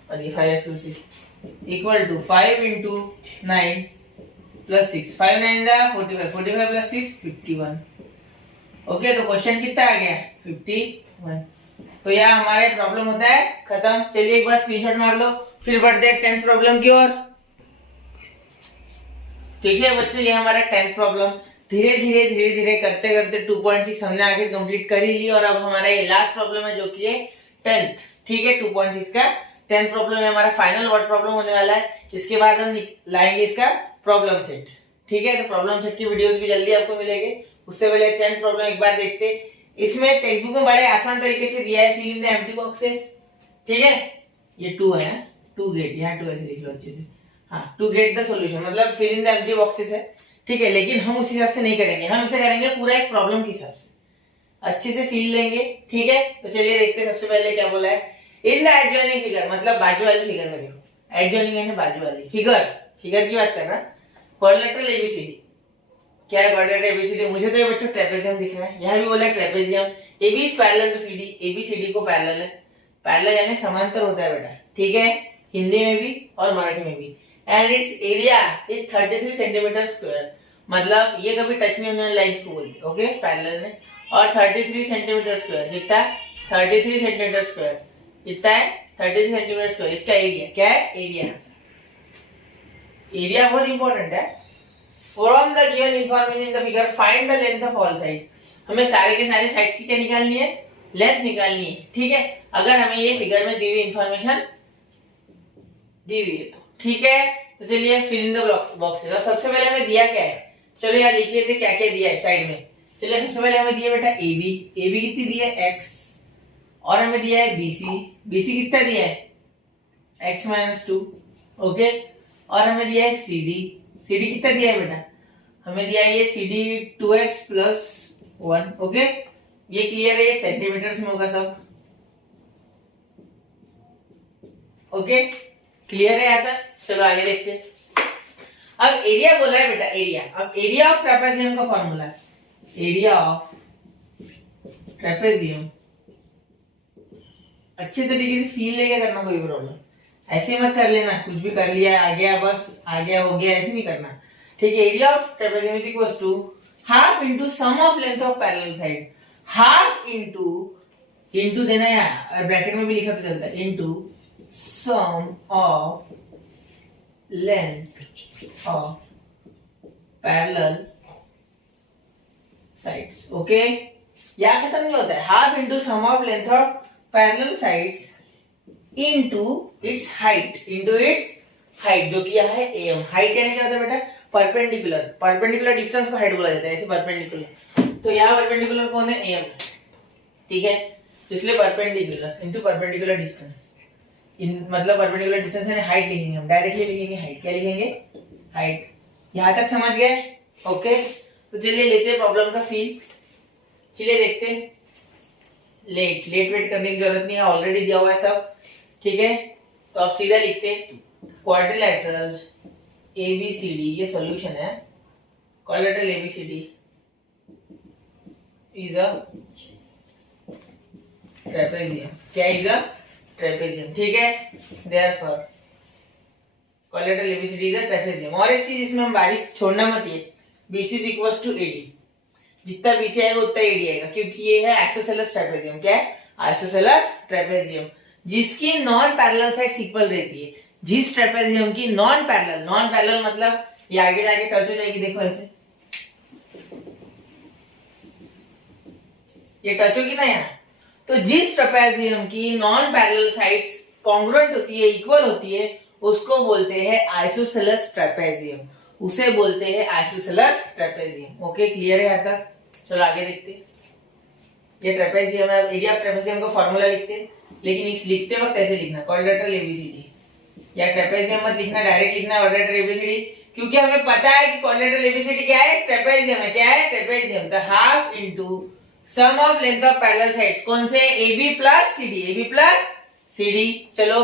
और ये 5x plus 6 equal to 5 into 9 plus 6, 5 9 दा 45, 45 प्लस 6 51। ओके तो क्वेश्चन कितना आ गया? 51। तो यहाँ हमारे प्रॉब्लम होता है खत्म। चलिए एक बार स्क्रीनशॉट मार लो, फिर बढ़ते हैं 10th प्रॉब्लम की ओर। ठीक है बच्चों, ये हमारा 10th प्रॉब्लम। धीरे धीरे करते करते 2.6 हमने आगे कंप्लीट कर ही ली, और अब हमारा ये लास्ट प्रॉब्लम है जो कि है 10th। ठीक है, 2.6 का 10th प्रॉब्लम है हमारा, फाइनल वर्ड प्रॉब्लम होने वाला है। इसके बाद हम लाएंगे इसका प्रॉब्लम सेट। ठीक है, तो प्रॉब्लम सेट की वीडियोस भी जल्दी आपको मिलेंगे। उससे पहले 10th प्रॉब्लम एक बार देखते हैं। इसमें टेक्स्ट बुक में बड़े आसान तरीके से दिया है, fill in the empty boxes. ठीक है, ये 2 है, 2 गेट, यहाँ 2 ऐसे लिख लो अच्छे से। हाँ, टू गेट द सॉल्यूशन मतलब fill in the empty boxes है। ठीक है, लेकिन हम उस हिसाब से नहीं करेंगे, हम इसे करेंगे पूरा एक प्रॉब्लम के हिसाब से, अच्छे से फील लेंगे। ठीक है, तो चलिए देखते हैं। सबसे पहले क्या बोला है? इन द एडजॉइनिंग फिगर, मतलब बाजू वाली फिगर में देखो, एडजॉइनिंग है बाजू वाली फिगर, फिगर की बात कर रहा, क्वाड्रिलेटरल एबीसीडी। क्या है क्वाड्रिलेटरल एबीसीडी? मुझे तो ये बच्चों ट्रेपेजियम दिख रहा है, यहाँ भी बोला trapezium. AB is parallel to CD, AB CD को पैरेलल है, पैरेलल यानी समांतर होता है बेटा। ठीक है, हिंदी में भी और मराठी में भी। And it's area is 33 centimetre square, मतलब ये कभी टच नहीं होने वाली लाइंस को बोलते हैं। ओके, पैरेलल में, और 33 सेंटीमीटर स्क्वायर कितना है? 33 सेंटीमीटर स्क्वायर कितना है? 33 सेंटीमीटर स्क्वायर। इसका एरिया क्या है? एरिया, एरिया बहुत इंपॉर्टेंट है। From the given information in the figure find the length of all sides. हमें सारे के सारे साइड्स की क्या निकालनी है? लेंथ निकालनी है। ठीक है, अगर हमें ये फिगर में दी हुई इंफॉर्मेशन दी हुई है तो ठीक है। तो चलिए फिल इन द बॉक्सेस। और सबसे पहले हमें दिया क्या है? चलो यार लिख लेते क्या क्या दिया है साइड में। चलिए सबसे पहले हमें दिया बेटा AB, AB कितनी दी है? X, और हमें दिया है BC, BC कितना दिया है? X-2। ओके, और हमें दिया है CD, CD कितना दिया है बेटा? हमें दिया है ये CD 2x प्लस 1। ओके, ये क्लियर है, ये सेंटीमीटर्स में होगा सब। ओके, क्लियर है यहाँ तक? चलो आगे देखते हैं। अब एरिया बोला है बेटा, एरिया। अब एरिया ऑफ ट्रेपेजियम का फॉर्मूला, एरिया ऑफ ट्रेपेजियम। अच्छे तरीके से फील लेके करना, कोई प्रॉब्लम ऐसे मत कर लेना, कुछ भी कर लिया आ गया बस आ गया हो गया, ऐसे नहीं करना, ठीक है। Area of trapezium is equal to half into sum of length of parallel side, half into देना है और ब्रैकेट में भी लिखा तो चलता है, into sum of length of parallel sides. Okay, या खत्म नहीं होता है, half into sum of length of parallel sides into its height, जो किया है am। हाइट यानी क्या होता है बेटा, परपेंडिकुलर डिस्टेंस को हाइट बोला जाता है, ऐसे परपेंडिकुलर। तो यहाँ परपेंडिकुलर कौन है, am, ठीक है। तो इसलिए परपेंडिकुलर इंटू परपेंडिकुलर डिस्टेंस, मतलब परपेंडिकुलर डिस्टेंस यानी हाइट लिखेंगे हम, डायरेक्टली लिखेंगे हाइट। क्या लिखेंगे, हाइट। यहां तक समझ गए? ओके, तो चलिए लेते हैं प्रॉब्लम का फील, चलिए देखते हैं। लेट वेट करने की जरूरत नहीं है, ऑलरेडी दिया हुआ है सब, ठीक है। तो आप सीधा लिखते हैं क्वाड्रिलैटरल ABCD, ये सॉल्यूशन है। Quadrilateral ABCD is a trapezium. क्या इज अ ट्रेपेजियम, ठीक है। Therefore quadrilateral ABCD is a trapezium. और एक चीज इसमें हम बारीक छोड़ना मत, ये BC is equals to AD, जितना BC आएगा उतना AD आएगा, क्योंकि ये है आइसोसेलेस ट्रेपेजियम। क्या है, आइसोसेलेस ट्रेपेजियम, जिसकी नॉन पैरेलल साइड्स इक्वल रहती है। जिस ट्रेपेजियम की नॉन पैरेलल मतलब ये आगे जाके टच हो जाएगी, देखो ऐसे ये टच होगी ना यहाँ। तो जिस ट्रेपेजियम की नॉन पैरेलल साइड्स कॉन्ग्रुएंट होती है, इक्वल होती है, उसको बोलते हैं आइसोसेलेस ट्रेपेजियम, उसे बोलते हैं आइसोसेलेस ट्रेपेजियम। ओके, क्लियर है यहाँ तक? चलो आगे देखते हैं। ये ट्रेपेजियम है, एरिया ऑफ ट्रेपेजियम का फॉर्मूला लिखते हैं, लेकिन इस लिखते वक्त ऐसे लिखना, क्वाड्रिलैटरल ABCD, या ट्रेपेजियम मत लिखना, डायरेक्ट लिखना क्वाड्रिलैटरल ABCD, क्योंकि हमें पता है कि क्वाड्रिलैटरल ABCD क्या है, ट्रेपेजियम है। क्या है, ट्रेपेजियम। तो half into sum of length of parallel sides, कौन से, AB प्लस CD। चलो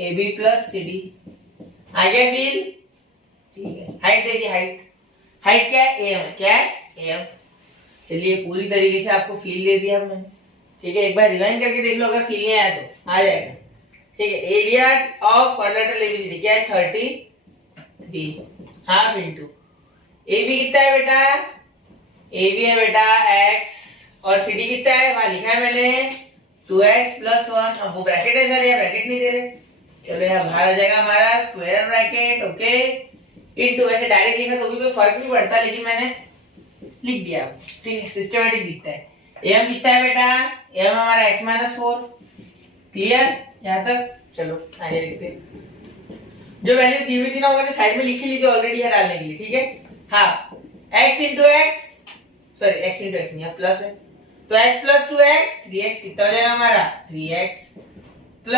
AB प्लस CD आ गया फील, ठीक है। हाइट देखिए, हाइट क्या है, am है। क्या है, am। चलिए पूरी तरीके से आपको फील दे दिया मैंने, ठीक है। एक बार रिवाइंड करके देख लो, अगर फील नहीं आया तो आ जाएगा, ठीक है। एरिया ऑफ क्वाड्रिलैटरल ABCD क्या है, 33, हाफ इंटू AB कितना है बेटा, AB है बेटा x, और CD कितना है, वहां लिखा है मैंने 2x + 1। अब वो ब्रैकेट है सर, यहाँ ब्रैकेट नहीं दे रहे, चलो यहाँ बाहर आ जाएगा हमारा स्क्वायर ब्रैकेट, ओके, इनटू। वैसे डायरेक्ट लिखा तो भी कोई फर्क नहीं पड़ता, लेकिन मैंने लिख दिया, ठीक है, सिस्टमैटिक दिखता है। m कितना है बेटा, m हमारा x - 4, क्लियर यहाँ तक? चलो आगे लिखते हैं। जो वैल्यू दी हुई थी ना वो मैंने साइड में लिखी ली थी ऑलरेडी यहाँ डालने के लिए, ठीक है। हाफ x इंटू x नहीं, प्लस है, तो x + 2x 3x कितना हो जाएगा हमारा, 3x +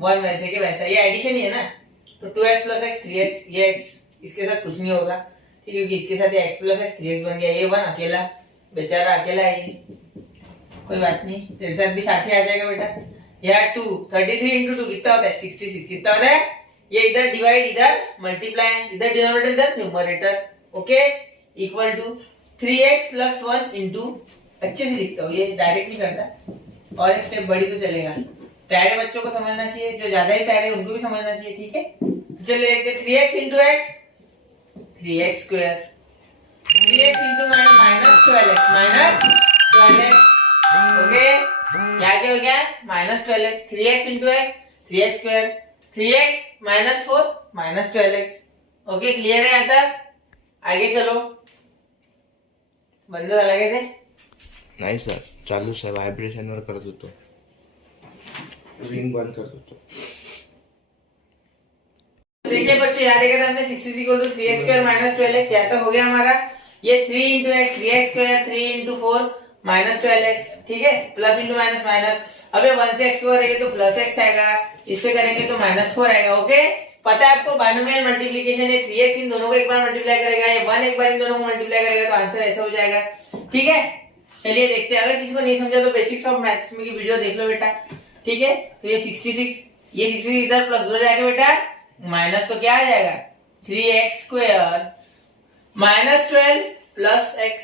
1, वैसे के वैसा, ये एडिशन ही है ना, तो 2x + x 3x, ये x इसके साथ कुछ नहीं होगा, ठीक है, क्योंकि इसके साथ ये x + x 3x बन गया, ये 1 अकेला, बेचारा अकेला है ये, कोई बात नहीं, तेरे साथ भी साथ ही आ जाएगा बेटा। यहाँ 2, 33 इंटू 2 कितना होता है, 66, कितना होता है, ये इधर डिवाइड इधर मल्टीप्लाई, इधर डिनोमिनेटर इधर numerator, okay, equal to 3x + 1 into, अच्छे से लिखता हूँ, ये डायरेक्ट नहीं करता, और एक स्टेप बड़ी तो चलेगा, प्यारे बच्चों को समझना चाहिए, जो ज्यादा ही प्यारे उनको भी समझना चाहिए, ठीक है। तो चलिए देखते हैं, 3x into x 3x square, 3x into -12x, okay, क्या हो गया, -12x, 3x into x 3x square, 3x - 4 -12x, okay, clear है यहाँ तक? आगे चलो, बंद झाला काय ते? नाही सर, चालूच आहे, व्हायब्रेशन वर करत होतो, रिंग बंद करत होतो। देखिए बच्चों, यहाँ देखा था हमने 6 = 3x स्क्वायर -12x, यहाँ तक हो गया हमारा। ये 3 into x 3x square, 3 into 4 -12x, ठीक है, प्लस इंटू माइनस माइनस। अब ये 1 से x को करेंगे तो +x आएगा, इससे करेंगे तो -4 आएगा, ओके। पता है आपको बाइनोमियल मल्टीप्लिकेशन है, 3x इन दोनों को एक बार मल्टीप्लाई करेगा, ये 1 एक बार इन दोनों को मल्टीप्लाई करेगा, तो आंसर ऐसा हो जाएगा, ठीक है। चलिए देखते हैं, अगर किसी को नहीं समझा तो बेसिक्स ऑफ मैथ्स में की वीडियो देख लो बेटा, ठीक है। तो ये 66, ये 66 इधर प्लस हो जाएगा बेटा, माइनस तो क्या आ जाएगा, 3x square -12 + x,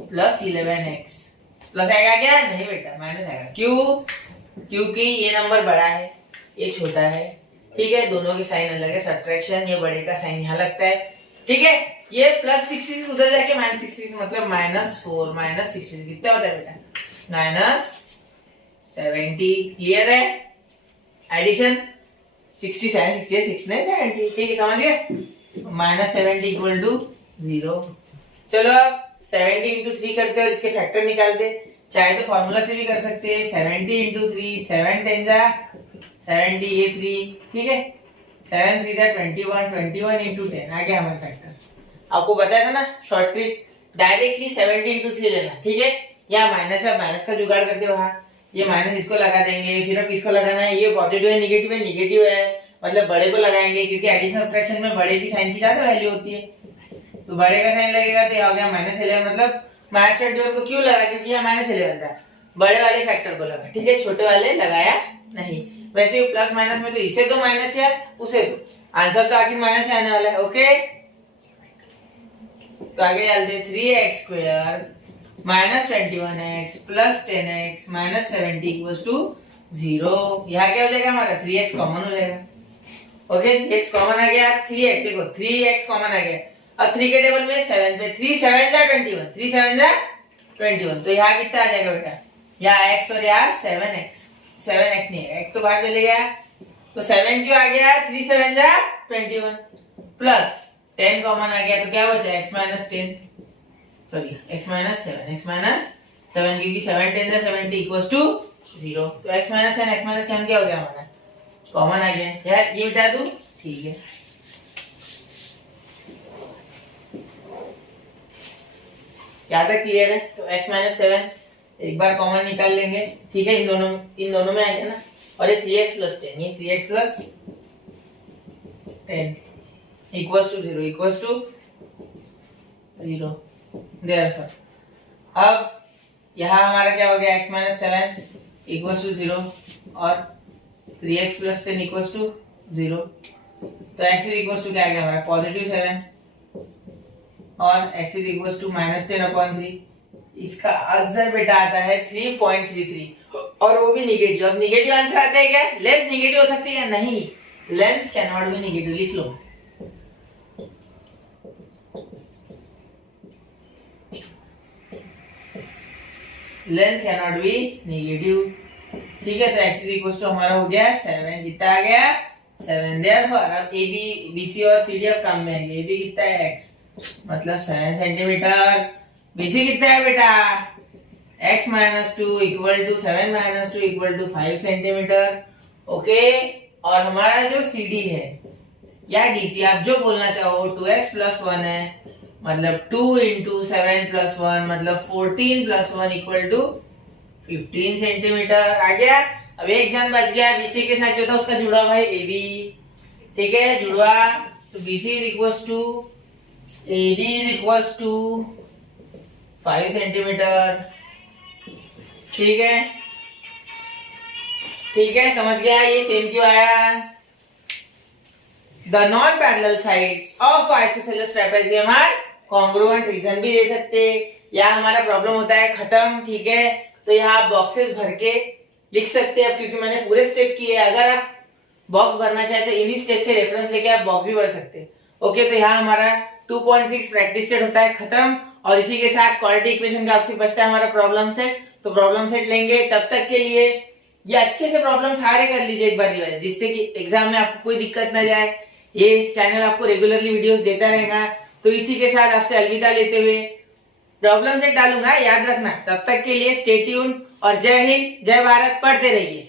plus 11x plus आएगा क्या? नहीं बेटा, माइनस आएगा। क्यों? क्योंकि ये नंबर बड़ा है, ये छोटा है, ठीक है, दोनों के साइन अलग है, सब्ट्रैक्शन, ये बड़े का साइन यहाँ लगता है, ठीक है। ये प्लस 66 उधर जाके माइनस 66 मतलब -4 माइनस 66 कितना होता है बेटा? -70। क्लियर है? एडिशन 67 66 नहीं 70, ठीक है, समझ गए? -70 इक्वल टू 0। चलो अब 70 इंटू 3 करते हैं और इसके फैक्टर निकालते। चाहे तो फॉर्मूला से भी कर सकते हैं। 70 इंटू 3, 7 10 जा 70, ये 3, ठीक है, 7 3 जा 21, 21 इंटू 10 आ गया हमारा फैक्टर। आपको बताया था ना शॉर्ट ट्रिक, डायरेक्टली 70 इंटू 3 लेना, ठीक है। यहाँ माइनस है, माइनस का जुगाड़ करते बाहर, ये माइनस इसको लगा देंगे, फिर अब किसको लगाना है, ये पॉजिटिव है निगेटिव है मतलब बड़े को लगाएंगे, क्योंकि एडिशन सब्ट्रैक्शन में बड़े की साइन की ज्यादा वैल्यू होती है, तो बड़े का साइन लगेगा तो ये हो गया -11 मतलब -21 को क्यों लगा? क्योंकि यहाँ -11 था, बड़े वाले फैक्टर को लगा, ठीक है, छोटे वाले लगाया नहीं। वैसे प्लस माइनस में तो इसे तो माइनस या उसे तो, आंसर तो आखिर माइनस से आने वाला है, ओके। तो आगे डालते 3x square -21x plus 10x minus 70 equals to 0। यहाँ क्या हो जाएगा हमारा? 3x कॉमन हो जाएगा, ओके। 3x कॉमन आ गया, 3x देखो 3x कॉमन आ गया। अब 3 के टेबल में 7 पे 3 7 जा 21, 3 7 जा 21, तो यहाँ कितना आ जाएगा बेटा? यहाँ x और यहाँ 7x नहीं है, x तो बाहर चले गया, तो 7 क्यों आ गया? 3 7 जा 21 प्लस 10 कॉमन आ गया, तो क्या बचा? x minus 10 sorry x minus 7 क्योंकि 7 10 जा 70 इक्वल्स टू 0, तो x माइनस 7 क्या हो गया हमारा? कॉमन आ गया। यार ये मिटा दूं, ठीक है। यहाँ तक क्लियर है? तो x माइनस 7 एक बार कॉमन निकाल लेंगे, ठीक है, इन दोनों में आएगा ना, और ये 3x प्लस 10, ये 3x plus 10 equals to 0 therefore अब यहाँ हमारा क्या हो गया? x माइनस 7 इक्वल्स टू 0 और 3x प्लस 10 इक्वल्स टू 0, तो x इज इक्वल्स टू क्या आ गया हमारा? +7 और x इज इक्वल्स टू -10/3। इसका आंसर बेटा आता है 3.33 और वो भी निगेटिव। अब निगेटिव आंसर आता है क्या? लेंथ निगेटिव हो सकती है या नहीं? Length can not be negative, लिख लो। Length can not be negative, ठीक है। तो x इज इक्वल्स टू हमारा हो गया 7, कितना आ गया? 7। देयरफॉर अब AB BC और CD अब काम में आएंगे। AB कितना है? x मतलब 7 सेंटीमीटर। BC कितना है बेटा? x minus 2 equal to 7 minus 2 equal to 5 centimetre, okay. और हमारा जो CD है या DC आप जो बोलना चाहो, 2x प्लस 1 है, मतलब 2 इंटू 7 प्लस 1 मतलब 14 प्लस 1 इक्वल टू 15 सेंटीमीटर आ गया। अब एक जन बच गया, BC के साथ जो था उसका जुड़ा भाई AB, ठीक है, जुड़वा। तो BC is equals to AD is equals to 5 centimetre, ठीक है, ठीक है, समझ गया? ये सेम क्यों आया? The non parallel sides of isosceles trapezium are congruent, reason भी दे सकते, या हमारा प्रॉब्लम होता है खत्म, ठीक है, तो यहाँ आप बॉक्सेस भर के लिख सकते हैं। अब क्योंकि मैंने पूरे स्टेप किए, अगर आप बॉक्स भरना चाहते हैं इन्हीं स्टेप से रेफरेंस लेके आप बॉक्स भी भर सकते हैं, ओके। तो यहाँ हमारा 2.6 प्रैक्टिस सेट होता है खत्म, और इसी के साथ क्वाड्रेटिक इक्वेशन का आपसे बचता है हमारा प्रॉब्लम सेट। तो प्रॉब्लम सेट लेंगे, तब तक के लिए ये अच्छे से प्रॉब्लम सारे कर लीजिए एक बार रिवाइज, जिससे कि एग्जाम में आपको कोई दिक्कत ना जाए। ये चैनल आपको रेगुलरली वीडियोस देता रहेगा। तो इसी के साथ आपसे अलविदा लेते हुए प्रॉब्लम सेट डालूंगा, याद रखना। तब तक के लिए स्टे ट्यून और जय हिंद, जय भारत, पढ़ते रहिए।